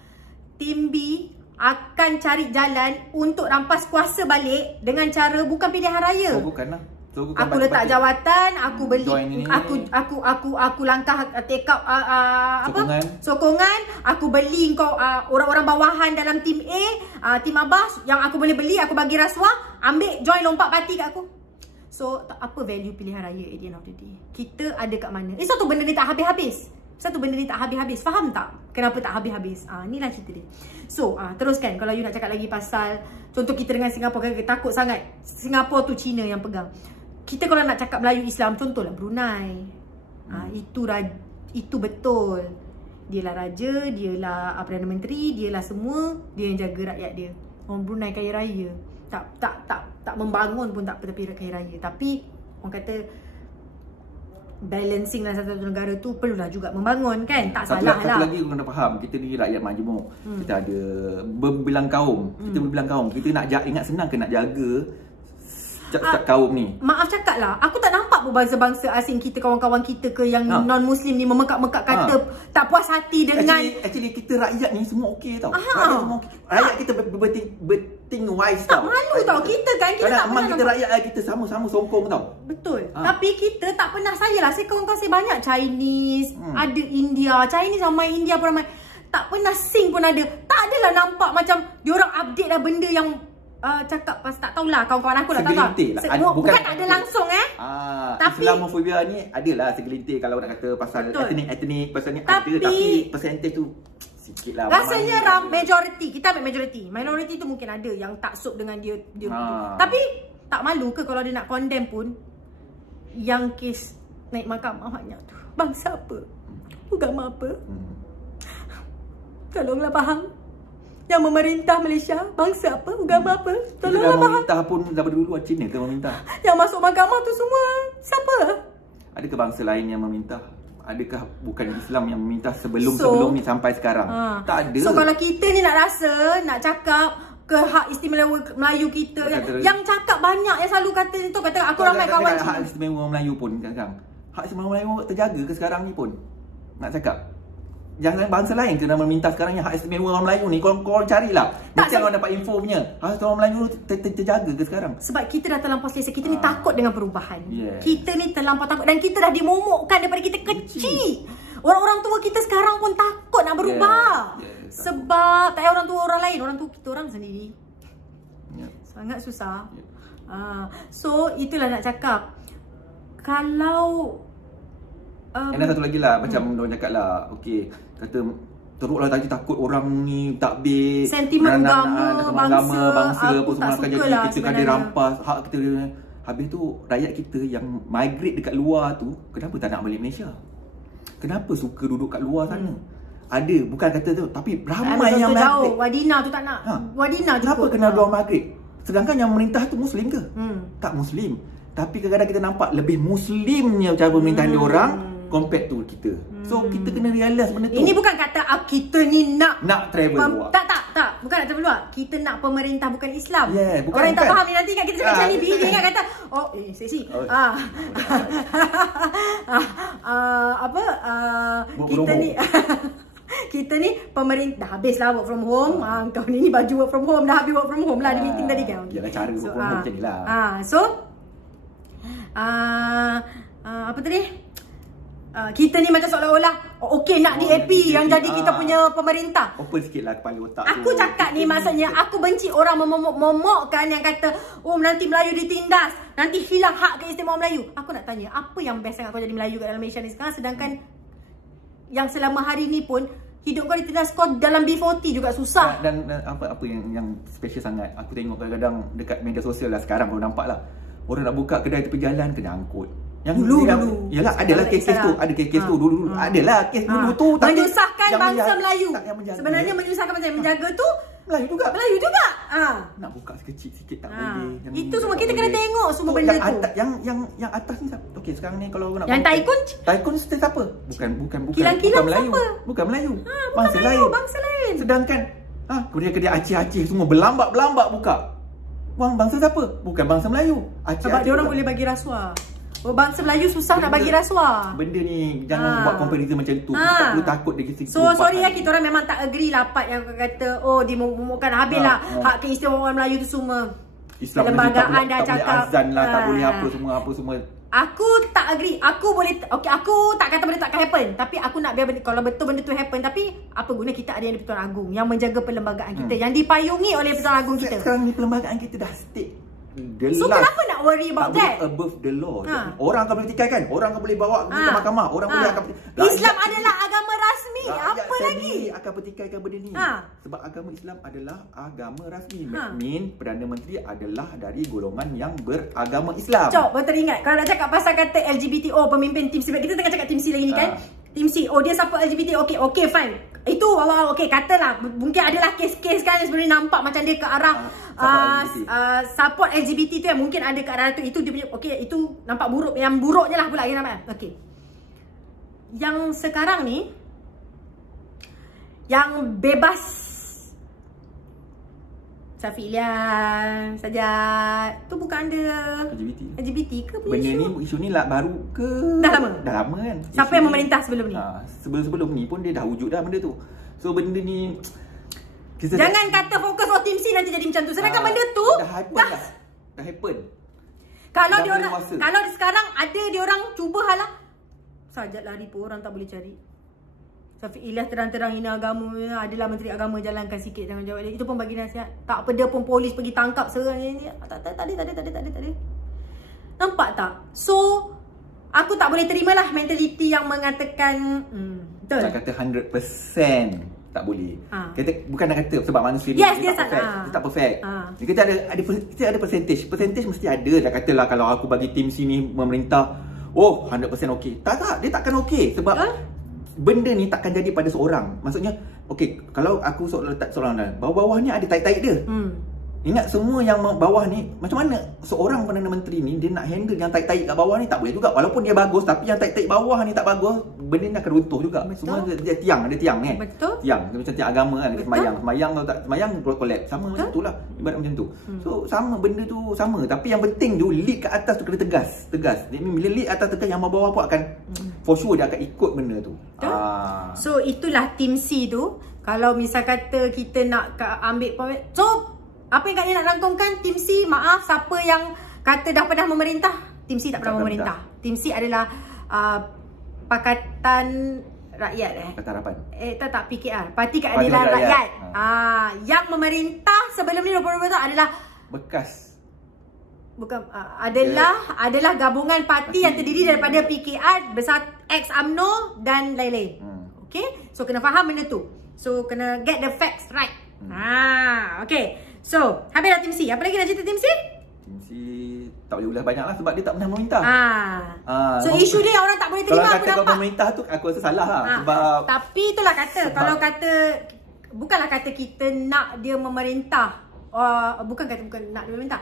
Tim B akan cari jalan untuk rampas kuasa balik dengan cara bukan pilihan raya. Bukanlah. Aku letak jawatan, aku beli, aku langkah take up sokongan, aku beli kau orang-orang bawahan dalam tim A, tim Abah yang aku boleh beli, aku bagi rasuah, ambil join lompat parti kat aku. So apa value pilihan raya at the end of the day? Kita ada kat mana? Satu benda ni tak habis-habis. Faham tak? Kenapa tak habis-habis? Inilah cerita dia. So, teruskan. Kalau you nak cakap lagi pasal contoh kita dengan Singapura, takut sangat. Singapura tu Cina yang pegang. Kita kalau nak cakap Melayu Islam, contohlah Brunei. Itu betul. Dialah raja, dialah Perdana Menteri, dialah semua, dia yang jaga rakyat dia. Orang Brunei kaya raya. Tak membangun pun tak tapi kaya raya. Tapi orang kata balancing dalam satu negara tu perlulah juga membangun, kan? Tak salah lah. Satu lagi kau kena faham, kita ni rakyat majmuk. Kita ada berbilang kaum. Kita nak ingat senang ke nak jaga kaum ni. Maaf cakap lah, aku tak nampak pun bangsa-bangsa asing kita, kawan-kawan kita ke yang non-Muslim ni memekak-mekak kata tak puas hati dengan Actually kita rakyat ni semua okey tau. Rakyat semua okey. Rakyat kita berting wise tau. Tak malu tau. Kita kan, kita tak pernah kita rakyat kita sama-sama songkong tau. Betul. Tapi kita tak pernah, saya kawan-kawan saya banyak Chinese, ada India, Chinese ramai, India pun ramai. Tak pernah sing pun ada. Tak adalah nampak macam diorang update lah benda yang cakap pas tak tahulah, kawan-kawan aku lah tak tahu. Bukan tak ada langsung tapi Islamofobia ni adalah segelintir kalau nak kata pasal etnik pasal ni ada, tapi percentage tu sikit lah. Rasanya majority, kita ambil majority. Minority tu mungkin ada yang taksub dengan dia. Tapi tak malu ke kalau dia nak condemn pun, yang kes naik mahkamah banyak tu bangsa apa? Agama apa? Tolonglah faham. Yang memerintah Malaysia, bangsa apa? Agama apa? Tolonglah faham. Memerintah pun daripada dulu Cina ke memerintah. Yang masuk mahkamah tu semua siapa? Adakah bangsa lain yang memerintah? Adakah bukan Islam yang memerintah sebelum ni sampai sekarang? Tak ada. So kalau kita ni nak rasa, nak cakap ke hak istimewa Melayu kita, yang cakap banyak yang selalu kata tu, kata aku ramai kawan Cina. Hak istimewa Melayu pun kadang-kadang. Hak istimewa Melayu terjaga ke sekarang ni pun? Nak cakap jangan bangsa lain kena meminta sekarang yang hak istimewa orang Melayu ni. Korang carilah. Mesti orang dapat info punya. Hak istimewa orang Melayu terjaga ke sekarang? Sebab kita dah terlampau selesa. Kita ni takut dengan perubahan. Kita ni terlampau takut. Dan kita dah dimomokkan daripada kita kecil. Orang-orang tua kita sekarang pun takut nak berubah. Sebab tak payah orang tua orang lain. Orang tua kita orang sendiri. Sangat susah. So itulah nak cakap. Kalau ada satu lagi lah, macam orang cakap lah, okey, kata teruklah tadi takut orang ni takbir, sentimen agama, bangsa apa semua akan jadi, kita kan dirampas hak kita. Habis tu rakyat kita yang migrate dekat luar tu, kenapa tak nak balik Malaysia? Kenapa suka duduk kat luar sana? Ada, bukan kata tu, tapi ramai yang jauh. Wadina tu tak nak. Wadina tu. Kenapa kena luar maghrib? Sedangkan yang memerintah tu Muslim ke? Tak Muslim. Tapi kadang-kadang kita nampak lebih Muslimnya cara pemerintahan dia orang compared to kita. So kita kena realize benda tu. Ini bukan kata kita ni nak travel luar. Tak. Bukan nak travel luar. Kita nak pemerintah bukan Islam. Bukan, orang yang tak faham ni nanti kan kita cakap macam ni. Dia ingat kata, seksi. Kita ni kita ni pemerintah dah habislah work from home. Kau ni baju work from home, dah habis work from home lah di meeting tadi kan. Yalah cara work from home macam ni lah. Apa tadi? Kita ni macam seolah-olah okey nak DAP yang jadi kita punya pemerintah. Open sikit lah kepala otak aku tu. Cakap ni maksudnya aku benci orang memomokkan yang kata nanti Melayu ditindas, nanti hilang hak keistimewaan Melayu. Aku nak tanya, apa yang best sangat kau jadi Melayu kat dalam Malaysia ni sekarang, sedangkan yang selama hari ni pun hidup kau ditindas, kau dalam B40 juga susah. Dan apa yang special sangat, aku tengok kadang-kadang dekat media sosial lah sekarang baru nampak lah, orang nak buka kedai tepi jalan kena angkut. Yang dulu. Yalah, adalah kes tu. Ada kes tu dulu. Adalah kes dulu tu. Menyusahkan bangsa Melayu. Sebenarnya menyusahkan bangsa yang menjaga tu Melayu juga. Nak buka sekecil sikit tak boleh. Itu semua kita kena tengok semua benda tu. Yang atas ni siapa? Okey, sekarang ni kalau nak yang Taikun siapa? Bukan Kilang-kilang Melayu. Siapa? Bukan Melayu. Bangsa lain. Sedangkan kedai Aceh semua berlambak-belambak buka. Bangsa siapa? Bukan bangsa Melayu. Sebab dia orang boleh bagi rasuah. Bangsa Melayu susah nak bagi rasuah. Benda ni jangan buat comparison macam tu. Kita tak perlu takut dari segi. So sorry ya, kita orang memang tak agree lah part yang kata dimomokkan habislah hak keistimewaan Melayu tu semua. Islam lembagaan dah cakap cakap azan lah, tak boleh apa semua. Aku tak agree. Aku tak kata benda tak akan happen, tapi aku nak biar kalau betul benda tu happen, tapi apa guna kita ada yang di-Pertuan Agong yang menjaga perlembagaan kita, yang dipayungi oleh Pertuan Agong kita. Sekarang ni perlembagaan kita dah stick. So kenapa nak worry about that? Above the law. Orang akan boleh tikaikan, orang akan boleh bawa ke mahkamah, orang boleh Islam adalah agama rasmi. Apa lagi? Akan pertikaikan benda ni. Sebab agama Islam adalah agama rasmi. Mean Perdana Menteri adalah dari golongan yang beragama Islam. Cok, baru teringat kalau nak cakap pasal kata LGBTO, pemimpin tim C. Kita tengah cakap tim C lagi ni kan. Tim C, dia support LGBT. Okay, fine. Itu okay, katalah mungkin adalah kes-kes kan yang sebenarnya nampak macam dia ke arah support LGBT tu, yang mungkin ada ke arah tu. Itu dia punya itu nampak buruk, yang buruknya lah pula yang nampak. Okay, yang sekarang ni yang bebas Syafiq Ilias saja tu bukan ada LGBT ke? Benda ni isu ni lah baru ke? Dah lama kan. Siapa yang memerintah sebelum ni? Sebelum ni pun dia dah wujud dah benda tu. So benda ni jangan kata fokus tim C nanti jadi macam tu. Sedangkan benda tu dah happen. Kalau dia orang, kalau sekarang ada dia orang cuba halang, sajat lari pun orang tak boleh cari. Syafiq Ilias terang-terang hina agama, adalah Menteri Agama, jalankan sikit tanggungjawab dia. Itu pun bagi nasihat. Tak apa dia pun polis pergi tangkap serang ni. Tak ada. Nampak tak? So aku tak boleh terimalah mentaliti yang mengatakan betul. Tak kata 100% tak boleh. Bukan nak kata sebab manusia dia tak perfect. Kita ada percentage. Percentage mesti ada. Dah katalah kalau aku bagi tim sini memerintah, 100% okey. Tak, dia takkan okey sebab benda ni takkan jadi pada seorang. Maksudnya, kalau aku letak seorang dah, bawah-bawah ni ada taik-taik dia. Ingat semua yang bawah ni, macam mana seorang Perdana Menteri ni dia nak handle yang taik-taik kat bawah ni? Tak boleh juga. Walaupun dia bagus, tapi yang taik-taik bawah ni tak bagus, benda ni akan runtuh juga. Betul. Semua dia ada tiang kan? Betul. Tiang, macam tiang agama kan. Semayang kalau tak semayang, collapse. Sama macam tu lah. Ibarat macam tu. So, sama benda tu sama. Tapi yang penting tu, lead kat atas tu kena tegas. Bila lead atas tegas, yang bawah pun akan for sure dia akan ikut benda tu. So, itulah tim C tu. Kalau misal kata kita nak ambil so apa yang Kak Nia nak rangkumkan, tim C, maaf siapa yang kata dah pernah memerintah, tim C tak pernah memerintah. Tim C adalah Pakatan Rakyat Pakatan Harapan. Tak PKR, Parti Keadilan Rakyat. Yang memerintah sebelum ni 20 tahun adalah bekas. Bukan adalah gabungan parti yang terdiri daripada PKR bersama ex UMNO dan lain-lain. Okay? So kena faham benda tu. So kena get the facts right. Okay. So, habislah tim C. Apa lagi nak cerita tim C? Tim C tak boleh ulas banyak lah sebab dia tak pernah memerintah. So isu dia orang tak boleh terima. Kalau kata kau memerintah tu aku rasa salah lah. Sebab tapi itulah kata, kalau kata bukanlah kata kita nak dia memerintah. Bukan nak dia memerintah.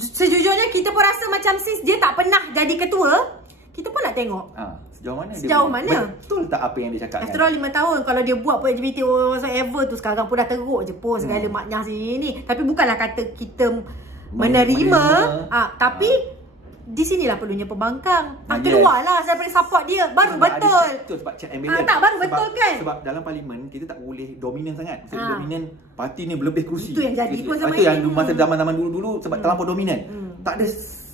Sejujurnya kita pun rasa macam sis dia tak pernah jadi ketua. Kita pun nak tengok. Sejauh mana? Betul tak apa yang dia cakap? After all 5 tahun kalau dia buat pun LGBT whatsoever tu sekarang pun dah teruk je pun segala maknanya sini. Tapi bukanlah kata kita menerima. Tapi di sinilah perlunya pembangkang. Keluarlah daripada support dia baru betul. Betul sebab check and balance. Tak baru betul kan? Sebab dalam parlimen kita tak boleh dominan sangat. Sebab dominan parti ni berlebih kerusi. Itu yang jadi pun zaman itu yang masa zaman-zaman dulu-dulu sebab terlampau dominan.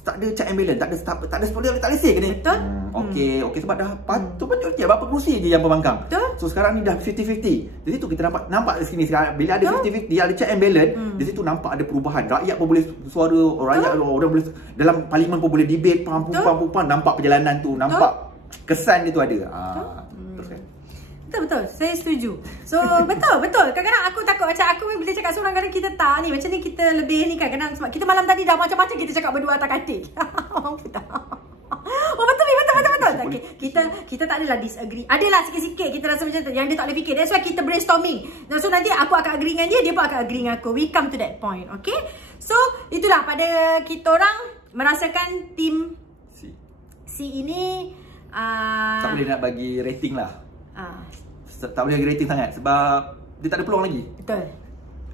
Tak ada check and balance, tak ada sepuluh, tak lesen ke ni. Betul. Okey sebab dah patut majoriti berapa kerusi je yang pembangkang. Betul. So sekarang ni dah 50-50. Di situ kita nampak di sini sekarang bila ada 50-50, ada check and balance, di situ nampak ada perubahan. Rakyat pun boleh suara, orang boleh dalam parlimen pun boleh debate, pam nampak perjalanan tu, nampak kesan dia tu ada. Teruskan. Betul. Saya setuju. So betul. Kadang-kadang aku takut macam aku bila cakap seorang, kadang kita tak ni. Macam ni kita lebih ni kan. Kadang sebab kita malam tadi dah macam-macam kita cakap berdua atas katil. Mampu tak? Betul. Okay, kita tak adalah disagree. Adalah sikit-sikit kita rasa macam tu yang dia tak boleh fikir. That's why kita brainstorming. So nanti aku akan agree dengan dia pun akan agree dengan aku. We come to that point. Okay. So itulah pada kita orang merasakan tim C ini tak boleh nak bagi rating lah. Tak boleh bagi rating sangat sebab dia tak ada peluang lagi. Betul.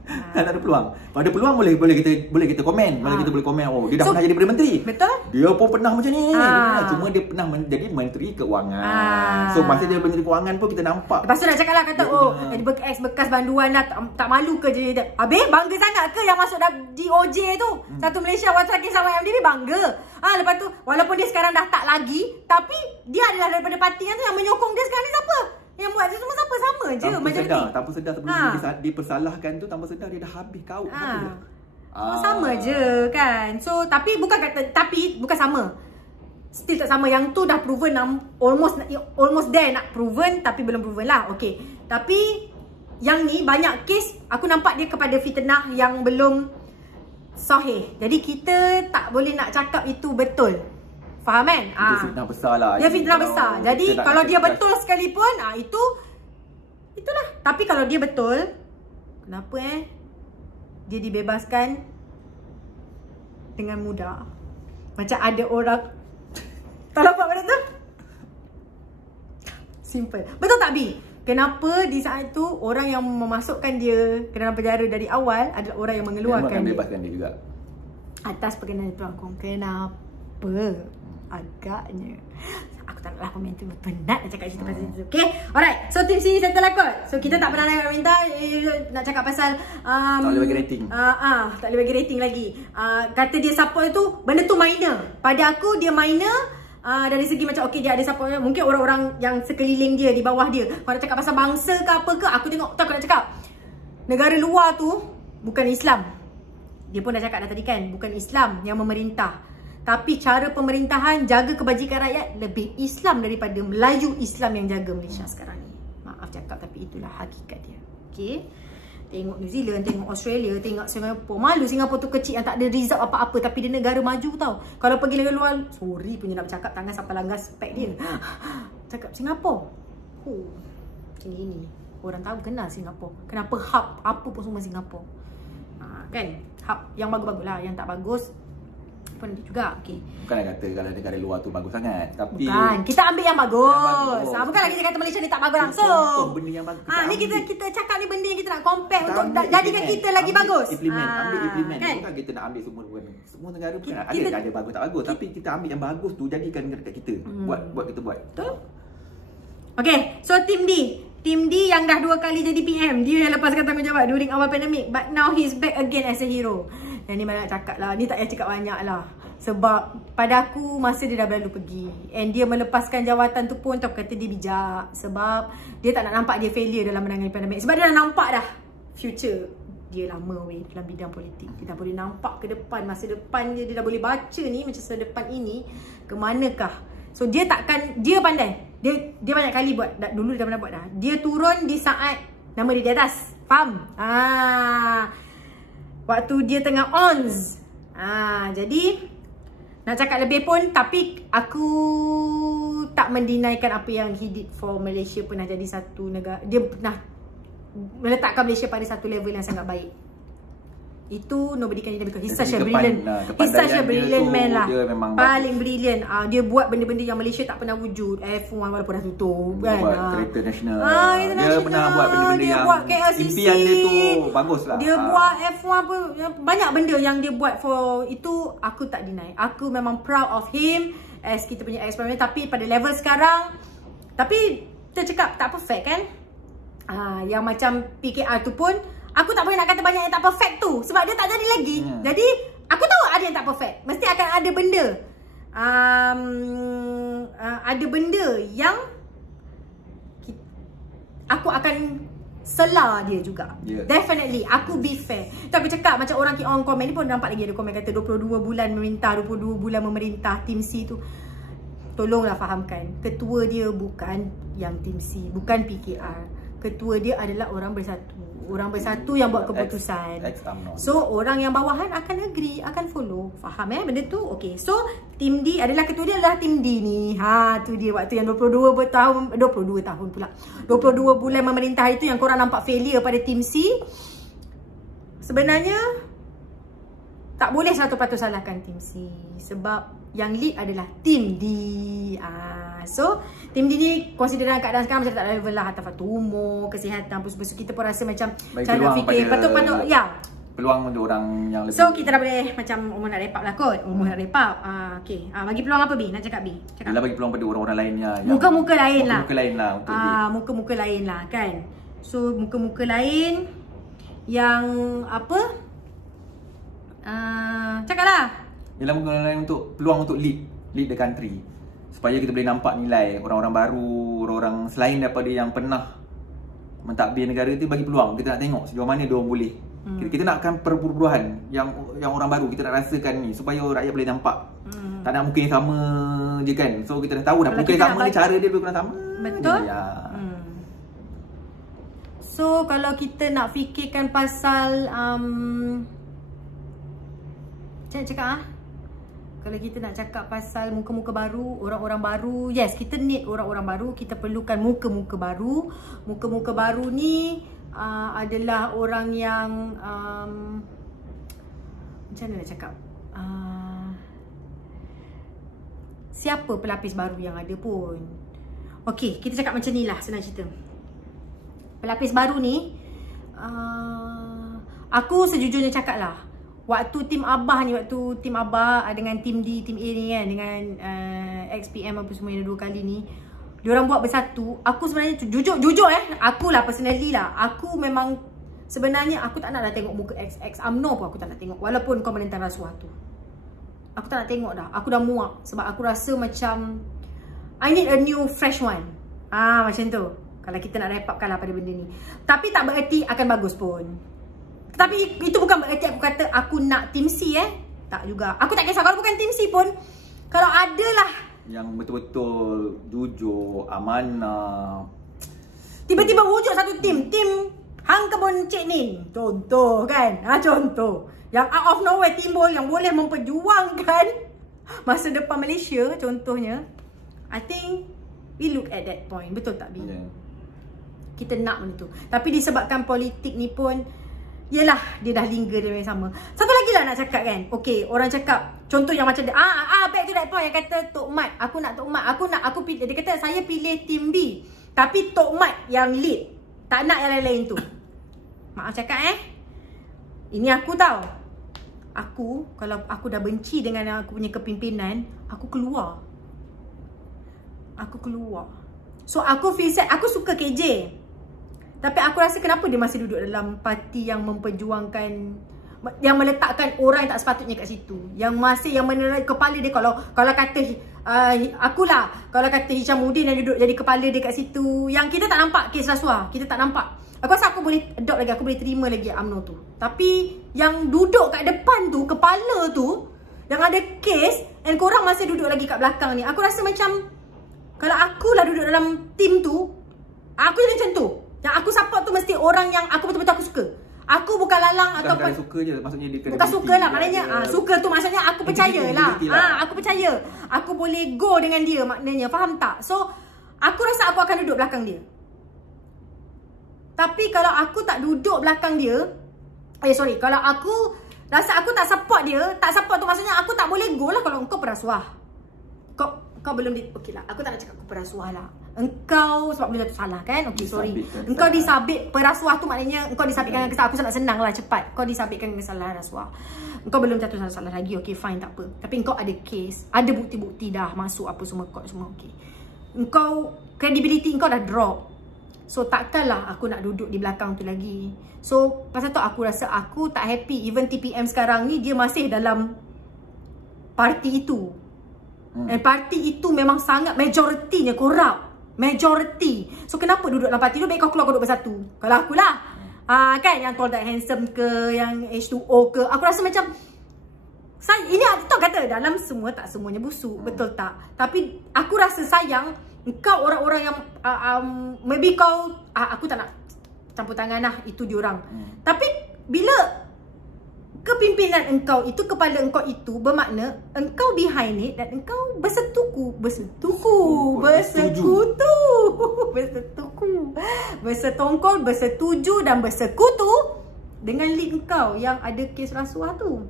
Tak ada peluang. Kalau ada peluang boleh kita komen. Kita boleh komen dia dah pernah jadi Perdana Menteri. Betul. Dia pun pernah macam ni. Cuma dia pernah jadi Menteri Keuangan. So masa dia Menteri Keuangan pun kita nampak. Lepas tu nak cakap lah kata bekas banduan lah tak malu ke je. Habis bangga sangat ke yang masuk DOJ tu? Satu Malaysia What's Ranking sama MDB bangga. Lepas tu walaupun dia sekarang dah tak lagi, tapi dia adalah daripada parti yang menyokong dia sekarang ni siapa? Yang buat dia semua sama je majoriti. Tanpa sedar sebelum dia dipersalahkan tu, tanpa sedar dia dah habis kau. Sama je kan. So tapi bukan sama. Still tak sama. Yang tu dah proven, almost there nak proven tapi belum proven lah. Okay. Tapi yang ni banyak kes aku nampak dia kepada fitnah yang belum sahih. Jadi kita tak boleh nak cakap itu betul. Faham kan? Dia fitnah besar lah. Dia fitnah besar. Jadi kalau dia betul sekalipun, itulah. Tapi kalau dia betul, kenapa dia dibebaskan dengan mudah? Macam ada orang tak nampak benda tu? Simple. Betul tak Bi? Kenapa di saat tu orang yang memasukkan dia ke dalam penjara dari awal adalah orang yang mengeluarkan dia? Bebaskan dia juga. Atas perkenalan pelangkong. Kenapa? Agaknya aku tak naklah komen tu. Penat nak cakap cerita pasal itu. Okay. Alright. So tim sini settle lah kot. So kita tak pernah minta nak cakap pasal tak boleh bagi rating. Tak boleh bagi rating lagi. Kata dia support tu, benda tu minor. Pada aku dia minor. Dari segi macam okay dia ada support, mungkin orang-orang yang sekeliling dia, di bawah dia. Kalau nak cakap pasal bangsa ke apa ke, aku tengok tak, aku nak cakap negara luar tu bukan Islam. Dia pun dah cakap dah tadi kan, bukan Islam yang memerintah. Tapi cara pemerintahan jaga kebajikan rakyat lebih Islam daripada Melayu Islam yang jaga Malaysia sekarang ni. Maaf cakap tapi itulah hakikat dia. Okay. Tengok New Zealand, tengok Australia, tengok Singapura. Malu Singapura tu kecil yang tak ada result apa-apa tapi dia negara maju tau. Kalau pergi negara luar, sorry punya nak bercakap tangan sampai langgar spek dia. Cakap Singapura. Macam ni. Orang tahu kenal Singapura. Kenapa hub apa pun semua Singapura. Kan? Hub yang bagus-bagus lah, yang tak bagus pun ada juga. Okay. Bukan nak kata kalau negara luar tu bagus sangat, tapi bukan, kita ambil yang bagus. Bukanlah kita kata Malaysia ni tak bagus langsung. Benda yang bagus. Ni kita cakap ni benda yang kita nak compare untuk jadikan kita lagi bagus. Ambil implement. Kan? Bukan kita nak ambil semua negara pun ada bagus tak bagus, tapi kita ambil yang bagus tu jadikan dekat kita. Buat kita buat. Betul. Okay, so Tim D yang dah 2 kali jadi PM. Dia yang lepaskan tanggungjawab during awal pandemik, but now he's back again as a hero. Yang ni mana nak cakap lah, ni tak payah cakap banyak lah. Sebab pada aku masa dia dah berlalu pergi, and dia melepaskan jawatan tu pun tak kata dia bijak. Sebab dia tak nak nampak dia failure dalam menangani pandemik. Sebab dia dah nampak dah future dia lama dalam bidang politik. Dia dah boleh nampak ke depan, masa depan dia dah boleh baca ni macam masa depan ini ke manakah. So dia pandai. Dia banyak kali buat, dulu dia dah pernah buat dah. Dia turun di saat nama dia di atas. Faham? Waktu dia tengah ons. Jadi Nak cakap lebih pun, tapi aku tak mendinaikan apa yang he did for Malaysia. Pernah jadi satu negara, dia pernah meletakkan Malaysia pada satu level yang sangat baik. Itu nobody can deny because he's such a brilliant, he's such a brilliant man lah. Paling brilliant. Dia buat benda-benda yang Malaysia tak pernah wujud. F1 walaupun dah tutup kan. Kereta nasional. Dia pernah buat benda-benda yang impian dia tu bagus lah. Dia buat F1 pun, banyak benda yang dia buat for itu. Aku tak deny. Aku memang proud of him as kita punya eksperimen. Tapi pada level sekarang, tapi kita cakap tak perfect kan. Yang macam PKR tu pun aku tak boleh nak kata banyak yang tak perfect tu. Sebab dia tak jadi lagi. Jadi aku tahu ada yang tak perfect. Mesti akan ada benda. Ada benda yang aku akan selah dia juga. Definitely. Aku be fair. Tu aku cakap macam orang komen ni pun nampak lagi ada komen kata 22 bulan memerintah, 22 bulan memerintah Team C tu. Tolonglah fahamkan. Ketua dia bukan yang Team C. Bukan PKR. Ketua dia adalah orang bersatu. Orang bersatu yang buat keputusan. So orang yang bawahan akan agree, akan follow. Faham benda tu? Okay. So Team D adalah ketua dia adalah Team D ni. Tu dia waktu yang 22 tahun pula. 22 bulan memerintah itu yang korang nampak failure pada Team C. Sebenarnya tak boleh 100% salahkan Team C. Sebab yang lead adalah Team D. So Team D ni consider dalam keadaan sekarang macam tak level lah. Atas umur, kesihatan apa semua. Kita pun rasa macam cara fikir patut-patut peluang untuk orang yang lebih. So kita dah boleh macam umur nak wrap up lah kot. Umur nak wrap up. Okay. Bagi peluang apa B? Nak cakap B? Dia bagi peluang pada orang-orang lainnya. Muka-muka lain lah. Muka-muka lain lah. Muka-muka lain lah kan. So muka-muka lain yang apa? Cakaplah. Ialah muka lain untuk peluang untuk lead the country. Supaya kita boleh nampak nilai orang-orang baru, orang-orang selain daripada yang pernah mentadbir negara tu, bagi peluang. Kita nak tengok sejauh mana dia orang boleh. Kita nakkan perburuhan yang orang baru, kita nak rasakan ni supaya rakyat boleh nampak. Tak nak muka yang sama je kan. So kita dah tahu dah muka yang sama ni, cara dia bukan sama. Betul. So kalau kita nak fikirkan pasal cakap kalau kita nak cakap pasal muka-muka baru, orang-orang baru, yes, kita need orang-orang baru, kita perlukan muka-muka baru. Muka-muka baru ni adalah orang yang macam mana nak cakap, siapa pelapis baru yang ada pun. Okay, kita cakap macam ni lah, senang cerita. Pelapis baru ni, aku sejujurnya cakap lah, waktu tim Abah ni, waktu tim Abah dengan tim D, tim A ni kan, dengan XPM apa semua yang dua kali ni, diorang buat bersatu. Aku sebenarnya jujur aku lah personally lah, aku memang sebenarnya aku tak nak dah tengok muka XX UMNO pun aku tak nak tengok. Walaupun kau menentang rasuah tu, aku tak nak tengok dah. Aku dah muak sebab aku rasa macam I need a new fresh one. Macam tu. Kalau kita nak wrap upkan lah pada benda ni. Tapi tak bererti akan bagus pun. Tapi itu bukan bererti aku kata aku nak Team C tak juga. Aku tak kisah kalau bukan Team C pun, kalau ada lah yang betul-betul jujur, amanah, tiba-tiba wujud satu tim Hang Kebun Cik Nin, contoh kan, contoh yang out of nowhere timbul, yang boleh memperjuangkan masa depan Malaysia contohnya. I think we look at that point. Betul tak Bi? Kita nak benda tu. Tapi disebabkan politik ni pun, yelah, dia dah linger dia yang sama. Satu lagi lah nak cakap kan. Okay, orang cakap contoh yang macam dia, back to that point yang kata Tok Mat, aku nak Tok Mat, aku pilih, dia kata saya pilih Team B, tapi Tok Mat yang lead, tak nak yang lain-lain tu. Maaf cakap ini aku tahu. Aku, kalau aku dah benci dengan aku punya kepimpinan, aku keluar. So aku feel sad, aku suka KJ, tapi aku rasa kenapa dia masih duduk dalam parti yang memperjuangkan, yang meletakkan orang yang tak sepatutnya kat situ, yang menerai kepala dia. Kalau kata akulah, kalau kata Hishamuddin yang duduk jadi kepala dia kat situ, yang kita tak nampak kes rasuah, kita tak nampak. Aku rasa aku boleh adopt lagi, aku boleh terima lagi UMNO tu. Tapi yang duduk kat depan tu, kepala tu, yang ada kes, dan korang masih duduk lagi kat belakang ni, aku rasa macam kalau akulah duduk dalam tim tu, aku jadi macam tu. Yang aku support tu mesti orang yang aku betul-betul aku suka. Aku bukan lalang ataupun suka je, maksudnya dia bukan suka lah, maknanya suka tu maksudnya aku percayalah. Aku percaya. Aku boleh go dengan dia maknanya, faham tak? So aku rasa aku akan duduk belakang dia. Tapi kalau aku tak duduk belakang dia, kalau aku rasa aku tak support dia, tak support tu maksudnya aku tak boleh go lah kalau engkau perasuah. Kau belum okey lah, aku tak nak cakap kau perasuah lah. Engkau sebab benda tu salah kan? Okey, sorry. Engkau disabit perasuah tu maknanya engkau disabitkan dengan kesalahan. Aku sangat senang lah, cepat. Kau disabitkan dengan kesalahan rasuah. Engkau belum jatuh salah lagi. Okey, fine, tak apa. Tapi engkau ada case, ada bukti-bukti dah masuk apa semua, court semua okey. Engkau credibility engkau dah drop. So takkanlah aku nak duduk di belakang tu lagi. So pasal tu aku rasa aku tak happy. Even TPM sekarang ni dia masih dalam parti itu. Dan parti itu memang sangat majoritinya corrupt. Majority. So kenapa duduk dalam parti tu? Baik kau keluar, kau duduk bersatu. Kalau akulah kan yang tall that handsome ke, yang H2O ke, aku rasa macam ini tahu kata dalam semua tak semuanya busuk. Betul tak? Tapi aku rasa sayang kau orang-orang yang maybe kau aku tak nak campur tangan lah, itu diorang. Tapi bila kepimpinan engkau itu, kepala engkau itu, bermakna engkau behind it dan engkau bersekutu, bersetongkol, bersetuju dan bersekutu dengan lead engkau yang ada kes rasuah tu.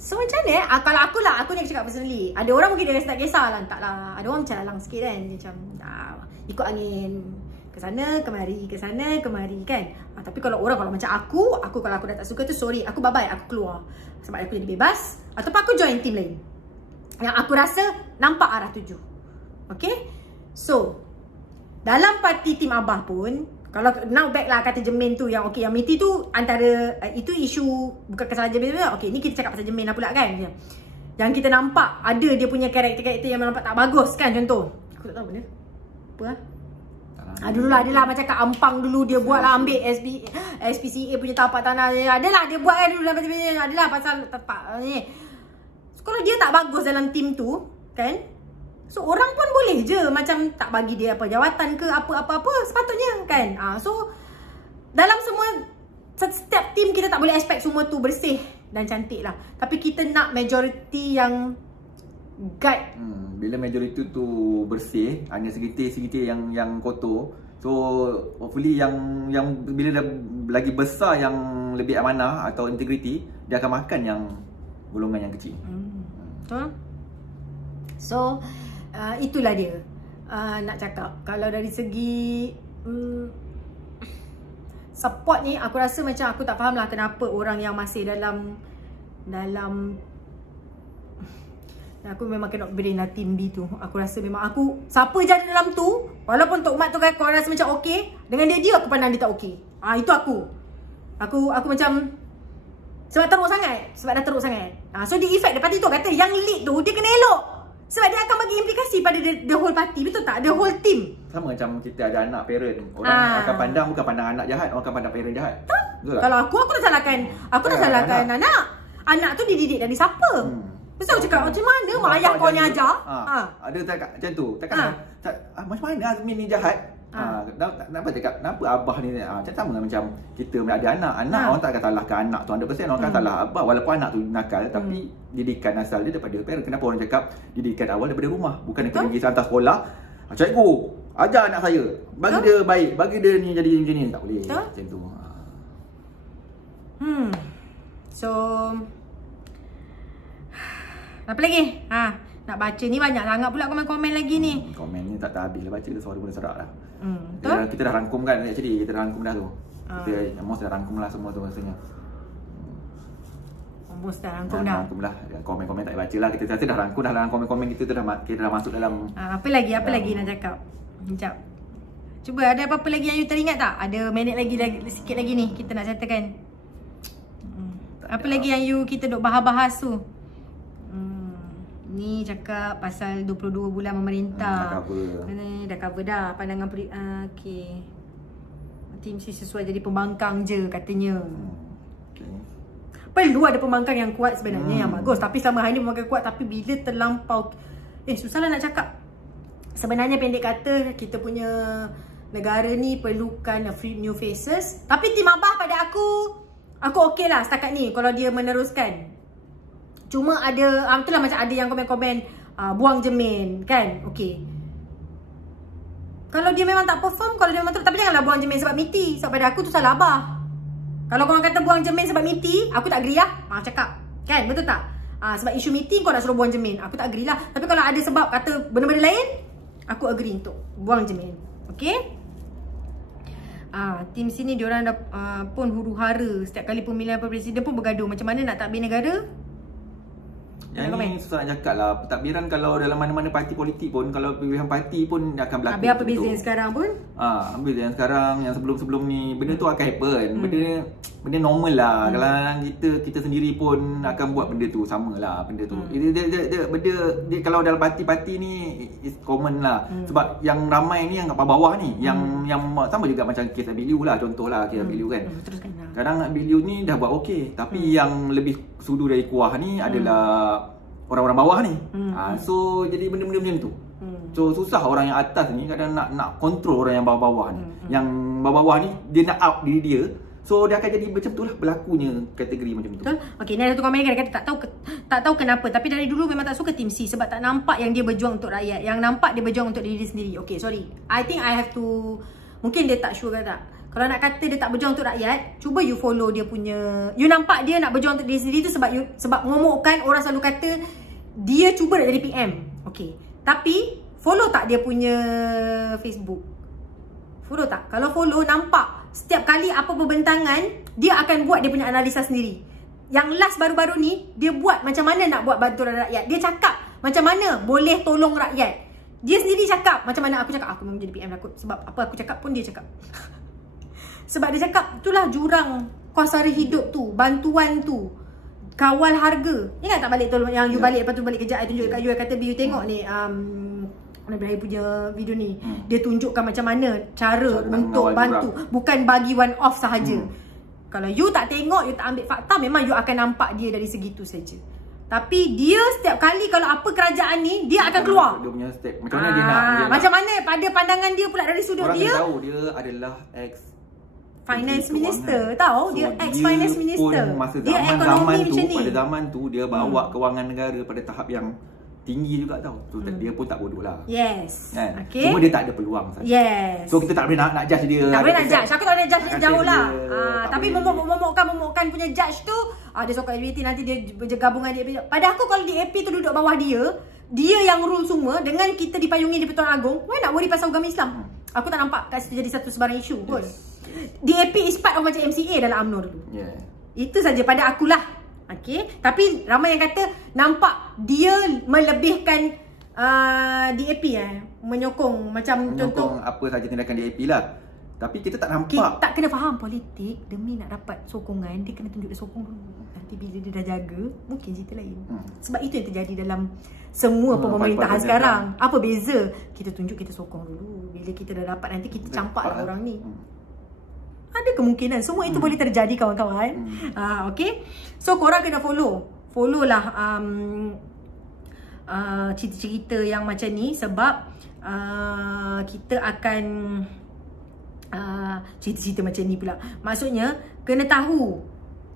So macam mana? Kalau aku ni cakap personally. Ada orang mungkin dia tak kisah lah, taklah. Ada orang macam lalang sikit kan, dia macam ikut angin, ke sana kemari kan. Tapi kalau macam aku kalau aku dah tak suka tu, sorry, aku bye-bye, aku keluar. Sebab aku jadi bebas, ataupun aku join team lain yang aku rasa nampak arah tuju. Okay. So dalam parti tim Abah pun, kalau now back lah kata Jermaine tu yang okey, yang Miti tu antara itu isu bukan kesalahan Jermaine tu. Okey, ni kita cakap pasal Jermaine lah pula kan. Yang kita nampak ada dia punya karakter-karakter yang nampak tak bagus kan, contoh. Aku tak tahu benda. Apa lah? Dulu lah adalah macam Kak Ampang dulu dia buat lah, ambil SPCA punya tapak tanah. Adalah dia buat kan dulu dalam adalah pasal tapak ni. So, kalau dia tak bagus dalam tim tu kan, so orang pun boleh je macam tak bagi dia apa jawatan ke apa-apa sepatutnya kan. So dalam semua setiap tim kita tak boleh expect semua tu bersih dan cantik lah. Tapi kita nak majority yang guide. Bila majority tu bersih, hanya segitir-segitir yang kotor. So hopefully yang bila dah lagi besar yang lebih amanah atau integrity, dia akan makan yang golongan yang kecil. Betul. So itulah dia. Nak cakap kalau dari segi support ni, aku rasa macam aku tak faham lah kenapa orang yang masih dalam aku memang cannot brain lah team B tu. Aku rasa memang siapa je ada dalam tu, walaupun Tok Mat tu kan kau rasa macam okey, dengan dia aku pandang dia tak okey. Itu aku macam sebab teruk sangat. So the effect lepas tu kata yang lead tu dia kena elok. Sebab dia akan bagi implikasi pada the whole party. Betul tak? The whole team. Sama macam kita ada anak parent. Orang akan pandang, bukan pandang anak jahat, orang akan pandang parent jahat. Betul tak? Kalau aku dah salahkan. Aku dah salahkan anak. Anak tu dididik dari siapa? Mesti aku cakap macam mana mak ayah kau ni ajar? Ada tak macam tu? Takkan macam mana Azmin ni jahat? Kenapa cakap? Kenapa abah ni macam sama macam kita ada anak. Orang tak akan salahkan anak tu 100%. Orang akan salah abah walaupun anak tu nakal, tapi didikan asal dia daripada parent. Kenapa orang cakap didikan awal daripada rumah? Bukan kena pergi hantar sekolah. Cikgu, ajar anak saya. Bagi dia baik, bagi dia ni jadi macam ni. Tak boleh macam tu. So apa lagi? Nak baca ni banyak sangat pula komen-komen lagi ni. Komen ni tak habis lah baca, suara pun serak lah. Kita dah rangkum kan, actually kita dah rangkum dah tu. Kita most dah rangkum lah semua tu rasanya. Most dah rangkum dah. Rangkum lah. Komen-komen tak baca lah. Kita dah rangkum dah dalam komen-komen kita dah masuk dalam. Apa lagi nak cakap? Sekejap. Cuba ada apa-apa lagi yang you teringat tak? Ada minit lagi sikit lagi ni kita nak settlekan. Apa lagi yang you kita duk bahas-bahas tu? Ni cakap pasal 22 bulan memerintah. Dah cover dah pandangan okey. Tim C sesuai jadi pembangkang je katanya. Perlu ada pembangkang yang kuat sebenarnya yang bagus. Tapi selama hari ni pembangkang kuat, tapi bila terlampau susahlah nak cakap. Sebenarnya pendek kata kita punya negara ni perlukan new faces. Tapi Tim Abah pada aku okey lah setakat ni kalau dia meneruskan. Cuma ada, itulah macam ada yang komen-komen buang Jermaine kan. Okey, kalau dia memang tak perform, kalau dia memang tapi janganlah buang Jermaine sebab Miti. Sebab pada aku tu salah Abah. Kalau korang kata buang Jermaine sebab Miti, aku tak agree lah. Cakap kan, betul tak? Sebab isu Miti kau nak suruh buang Jermaine, aku tak agree lah. Tapi kalau ada sebab kata benda-benda lain, aku agree untuk buang Jermaine. Okay? Tim sini diorang dah pun huru-hara. Setiap kali pemilihan presiden pun bergaduh. Macam mana nak takbir negara? Yang ni susah nak cakap lah. Pentadbiran kalau dalam mana-mana parti politik pun, kalau pilihan parti pun akan berlaku. Habis apa beza yang sekarang pun? Habis yang sekarang, yang sebelum-sebelum ni, benda tu akan happen. Benda normal lah. Kalau kita sendiri pun akan buat benda tu, sama lah benda tu. Dia kalau dalam parti-parti ni is common lah. Sebab yang ramai ni yang kat bawah ni, yang sama juga macam kes Abiliu lah, contohlah kes Abiliu kan. Kadang Abiliu ni dah buat okey, tapi yang lebih sudu dari kuah ni adalah orang-orang bawah ni. So jadi benda-benda macam tu. So susah orang yang atas ni kadang nak kontrol orang yang bawah-bawah ni. Yang bawah-bawah ni dia nak up diri dia. So dia akan jadi macam tu lah berlakunya kategori macam tu. Betul. Okey, ni ada satu komen dia kata tak tahu kenapa, tapi dari dulu memang tak suka Tim C sebab tak nampak yang dia berjuang untuk rakyat. Yang nampak dia berjuang untuk diri sendiri. Okey, sorry. I think I have to, mungkin dia tak sure ke tak. Kalau nak kata dia tak berjuang untuk rakyat, cuba you follow dia punya. You nampak dia nak berjuang untuk diri sendiri tu sebab ngomongkan orang selalu kata dia cuba nak jadi PM. Okey. Tapi follow tak dia punya Facebook? Follow tak? Kalau follow, nampak setiap kali apa perbentangan, dia akan buat dia punya analisa sendiri. Yang last baru-baru ni, dia buat macam mana nak buat bantuan rakyat. Dia cakap macam mana boleh tolong rakyat. Dia sendiri cakap macam mana. Aku cakap aku memang jadi PM takut. Sebab apa aku cakap pun dia cakap. Sebab dia cakap itulah jurang kos sara hidup tu, bantuan tu, kawal harga. Ingat tak balik tolong yang you balik lepas tu balik kejap, I tunjuk kat you, kata you tengok ni Nabi Rahim punya video ni. Dia tunjukkan macam mana cara untuk bantu, bukan bagi one off sahaja. Kalau you tak tengok, you tak ambil fakta, memang you akan nampak dia dari segitu saja. Tapi dia setiap kali kalau apa kerajaan ni, dia akan keluar. Dia punya step. Macam mana dia nak macam mana pada pandangan dia pula dari sudut dia. Orang tahu dia adalah ex finance minister, tahu? Dia ex-finance minister. Masa dia ekonomi macam ni. Pada zaman tu, dia bawa kewangan negara pada tahap yang tinggi juga tau. So dia pun tak bodoh lah. Yes. Kan? Okay. Cuma dia tak ada peluang saja. Yes. So kita tak boleh nak judge dia. Tak boleh nak judge. Aku tak boleh judge dia jauh lah. Tapi momokkan punya judge tu, dia sokong LGBT nanti dia bergabung dengan DAP. Pada aku kalau DAP tu duduk bawah dia yang rule semua dengan kita dipayungi di Pertuan Agong, why nak worry pasal agama Islam? Aku tak nampak kat situ jadi satu sebarang isu pun. DAP is part of macam MCA dalam UMNO dulu. Itu saja pada akulah. Okay. Tapi ramai yang kata nampak dia melebihkan DAP menyokong contoh apa saja tindakan DAP lah. Tapi kita tak nampak. Kita tak kena faham politik. Demi nak dapat sokongan, dia kena tunjuk dia sokong dulu. Nanti bila dia dah jaga, mungkin cerita lain. Sebab itu yang terjadi dalam semua pemerintahan sekarang. Apa beza? Kita tunjuk kita sokong dulu. Bila kita dah dapat, nanti kita campak lah orang ni. Ada kemungkinan semua itu boleh terjadi kawan-kawan. Okay. So korang kena follow lah cerita-cerita yang macam ni. Sebab kita akan cerita-cerita macam ni pula. Maksudnya kena tahu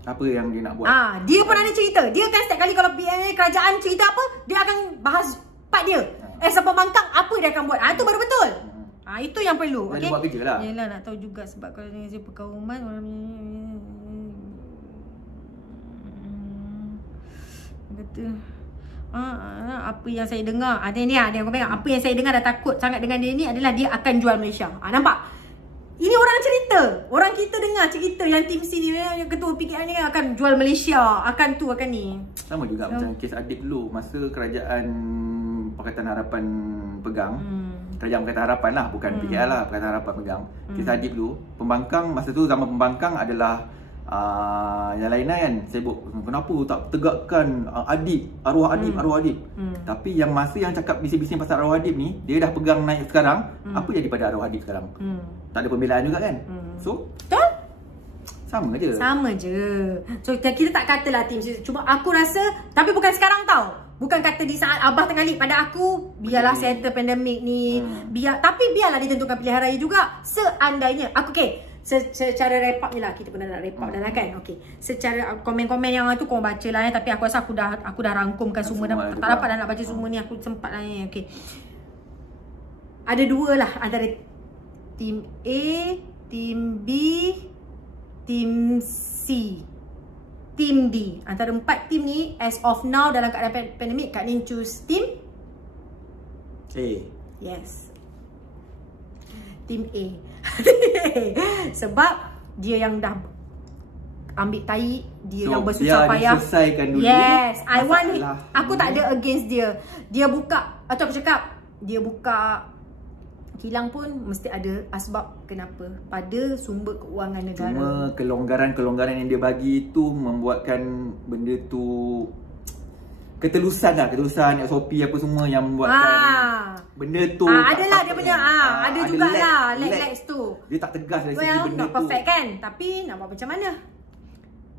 apa yang dia nak buat. Dia pun ada cerita. Dia kan setiap kali kalau kerajaan cerita apa, dia akan bahas part dia. Pembangkang apa dia akan buat. Itu baru betul. Itu yang perlu. Dia buat kerja lah. Yelah, nak tahu juga sebab kalau dengan perkauman orang kata apa yang saya dengar, ada yang komen, apa yang saya dengar dah takut sangat dengan dia ni adalah dia akan jual Malaysia. Nampak? Ini orang cerita. Orang kita dengar cerita yang Tim C ni, yang ketua PKR ni akan jual Malaysia, akan tu, akan ni. Sama juga macam kes Adib dulu. Masa kerajaan Pakatan Harapan pegang, kerajaan Pakatan Harapan lah, bukan PKR lah, Pakatan Harapan pegang. Kes Adib dulu, pembangkang, masa tu zaman pembangkang adalah yang lain kan, sibuk kenapa tak tegakkan Adib, arwah Adib. Tapi yang masa yang cakap bising-bising pasal arwah Adib ni, dia dah pegang naik sekarang. Apa jadi pada arwah Adib sekarang? Tak ada pembelaan juga kan? So betul? Sama je. So kita tak katalah Tim, cuma aku rasa, tapi bukan sekarang tau. Bukan kata di saat Abah tengah lead pada aku, biarlah settle pandemik ni. Tapi biarlah ditentukan pilihan raya juga. Seandainya aku secara wrap up ni lah, kita pernah nak wrap up dah lah kan. Okay, secara komen-komen yang tu kau baca lah tapi aku rasa aku dah rangkumkan semua dah. Tak dapat dah nak baca semua ni, aku sempat lah ni. Okay, ada dua lah antara Team A, Team B, Team C, Team D. Antara 4 team ni, as of now dalam keadaan pandemik, Kak Nin choose Team A. Yes, Team A. Sebab dia yang dah ambil tai, dia yang bersusah payah. Dia selesaikan dulu. Yes, aku tak ada against dia. Dia buka, atau aku cakap, dia buka kilang pun mesti ada asbab kenapa pada sumber keuangan negara. Cuma kelonggaran-kelonggaran yang dia bagi tu membuatkan benda tu ketelusan SOP apa semua yang membuatkan benda tu adalah dia punya ada jugalah lag tu. Dia tak tegas dari segi benda not perfect kan, tapi nak buat macam mana,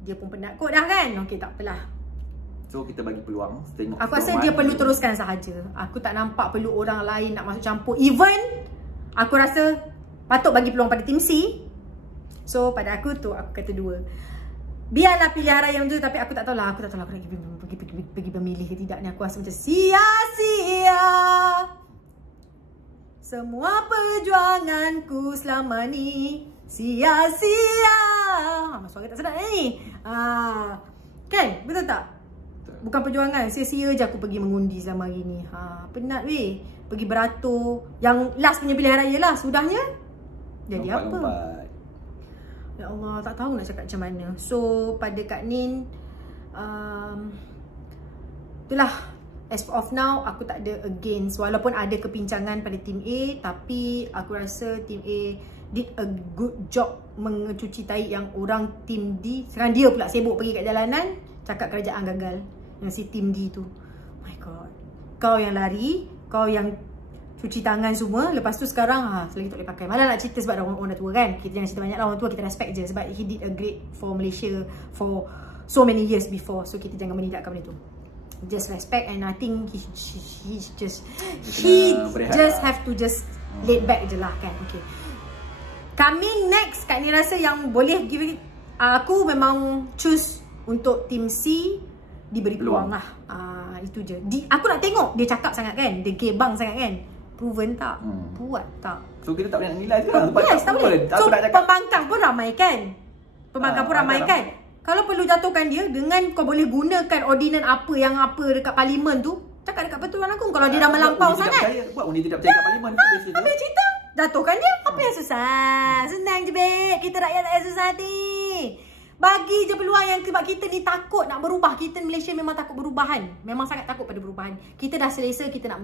dia pun penat kot dah kan. Okey, tak apalah. So kita bagi peluang, tengok. Aku rasa dia perlu teruskan sahaja. Aku tak nampak perlu orang lain nak masuk campur. Even aku rasa patut bagi peluang pada Team C. So pada aku tu, aku kata 2. Biarlah pilihan raya tu, tapi aku tak tahulah. Aku nak pergi memilih ke tidak ni. Aku rasa macam sia-sia semua perjuanganku selama ni, sia-sia. Suara tak sedap ni. Kan? Betul tak? Bukan perjuangan, sia-sia je aku pergi mengundi selama hari ni. Penat weh. Pergi beratur. Yang last punya pilihan raya lah. Sudahnya jadi apa? Ya Allah, tak tahu nak cakap macam mana. So pada Kak Nin, itulah, as of now aku tak ada against. Walaupun ada kepincangan pada Team A, tapi aku rasa Team A did a good job mencuci tahi yang orang Team D. Sekarang dia pula sibuk pergi kat jalanan cakap kerajaan gagal. Yang si Team D tu, oh my god, kau yang lari, kau yang cuci tangan semua. Lepas tu sekarang selagi tak boleh pakai. Malah nak cerita sebab orang dah tua kan. Kita jangan cerita banyak lah. Orang tua kita respect je. Sebab he did a great for Malaysia for so many years before. So kita jangan menidakkan benda tu. Just respect. And I think he just have to just laid back je lah kan. Okay, kami next, Kak Nin rasa yang boleh give, aku memang choose untuk Team C. Diberi peluang lah. Itu je. Aku nak tengok dia cakap sangat kan. Dia gebang sangat kan. Proven tak? Buat tak? So kita tak boleh nak nilai sekarang. Yes, tak boleh. So pembangkang pun ramai kan. Pembangkang pun ramai kan. Kalau perlu jatuhkan dia dengan kau boleh gunakan ordinan apa dekat parlimen tu, cakap dekat Pertuan Agong. Kalau dia dah melampau sangat, buat undi tidak percaya kat parlimen. Habis cerita, jatuhkan dia. Apa yang susah? Senang je babe. Kita rakyat tak payah susah ni. Bagi je peluang yang, sebab kita ni takut nak berubah. Kita Malaysia memang takut perubahan. Memang sangat takut pada perubahan. Kita dah selesa, kita nak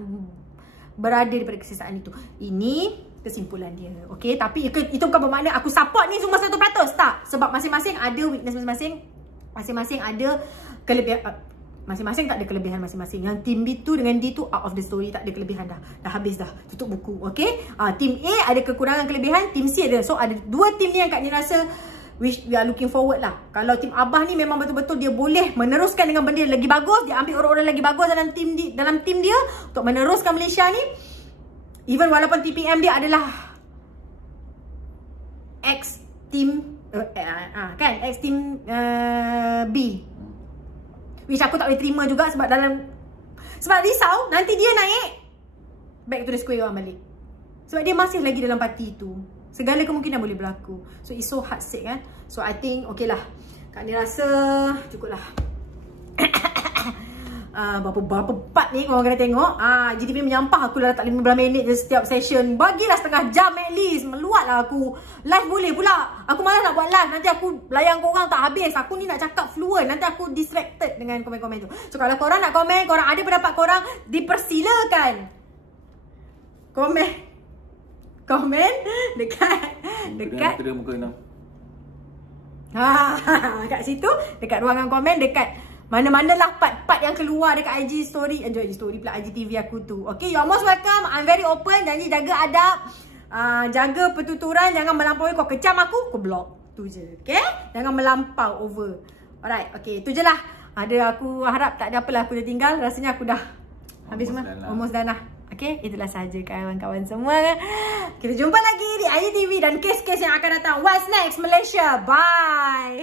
berada daripada kesesaan itu. Ini kesimpulan dia. Okay, tapi itu bukan bermakna aku support ni semua 100%. Tak. Sebab masing-masing ada weakness masing-masing. Masing-masing ada kelebihan. Masing-masing tak ada kelebihan masing-masing. Yang Team B tu dengan D tu out of the story. Tak ada kelebihan dah. Dah habis dah. Tutup buku. Okay. Team A ada kekurangan kelebihan. Team C ada. So ada 2 team ni yang Kak Nin rasa which we are looking forward lah. Kalau Team Abah ni memang betul-betul dia boleh meneruskan dengan benda yang lagi bagus. Dia ambil orang-orang lagi bagus dalam team dia untuk meneruskan Malaysia ni. Even walaupun TPM dia adalah ex-team kan, ex-team B. Which aku tak boleh terima juga sebab risau nanti dia naik back to the square one balik. Sebab dia masih lagi dalam parti tu. Segala kemungkinan boleh berlaku. So it's so hard sick kan. So I think okay lah. Kak Nin rasa cukup lah. Berapa part ni korang kena tengok. GTV menyampah aku dah letak 15 minit je setiap session. Bagilah setengah jam at least. Meluat lah aku. Live boleh pula. Aku malas nak buat live. Nanti aku layan korang tak habis. Aku ni nak cakap fluent. Nanti aku distracted dengan komen-komen tu. So kalau korang nak komen, korang ada pendapat korang, dipersilakan. Komen dekat kat situ, dekat ruangan komen, dekat mana-mana lah part-part yang keluar dekat IG story, pula IGTV aku tu. Okay, you're most welcome. I'm very open. Janji jaga adab, jaga pertuturan, jangan melampaui. Kau kecam aku block. Tu je. Okay, jangan melampau over. Alright, okay, tu je lah. Ada, aku harap tak ada apalah aku tertinggal. Rasanya aku dah habis semua. Almost dah lah. Okay, itulah sahaja kawan-kawan semua. Kita jumpa lagi di IGTV dan kes-kes yang akan datang. What's next Malaysia? Bye.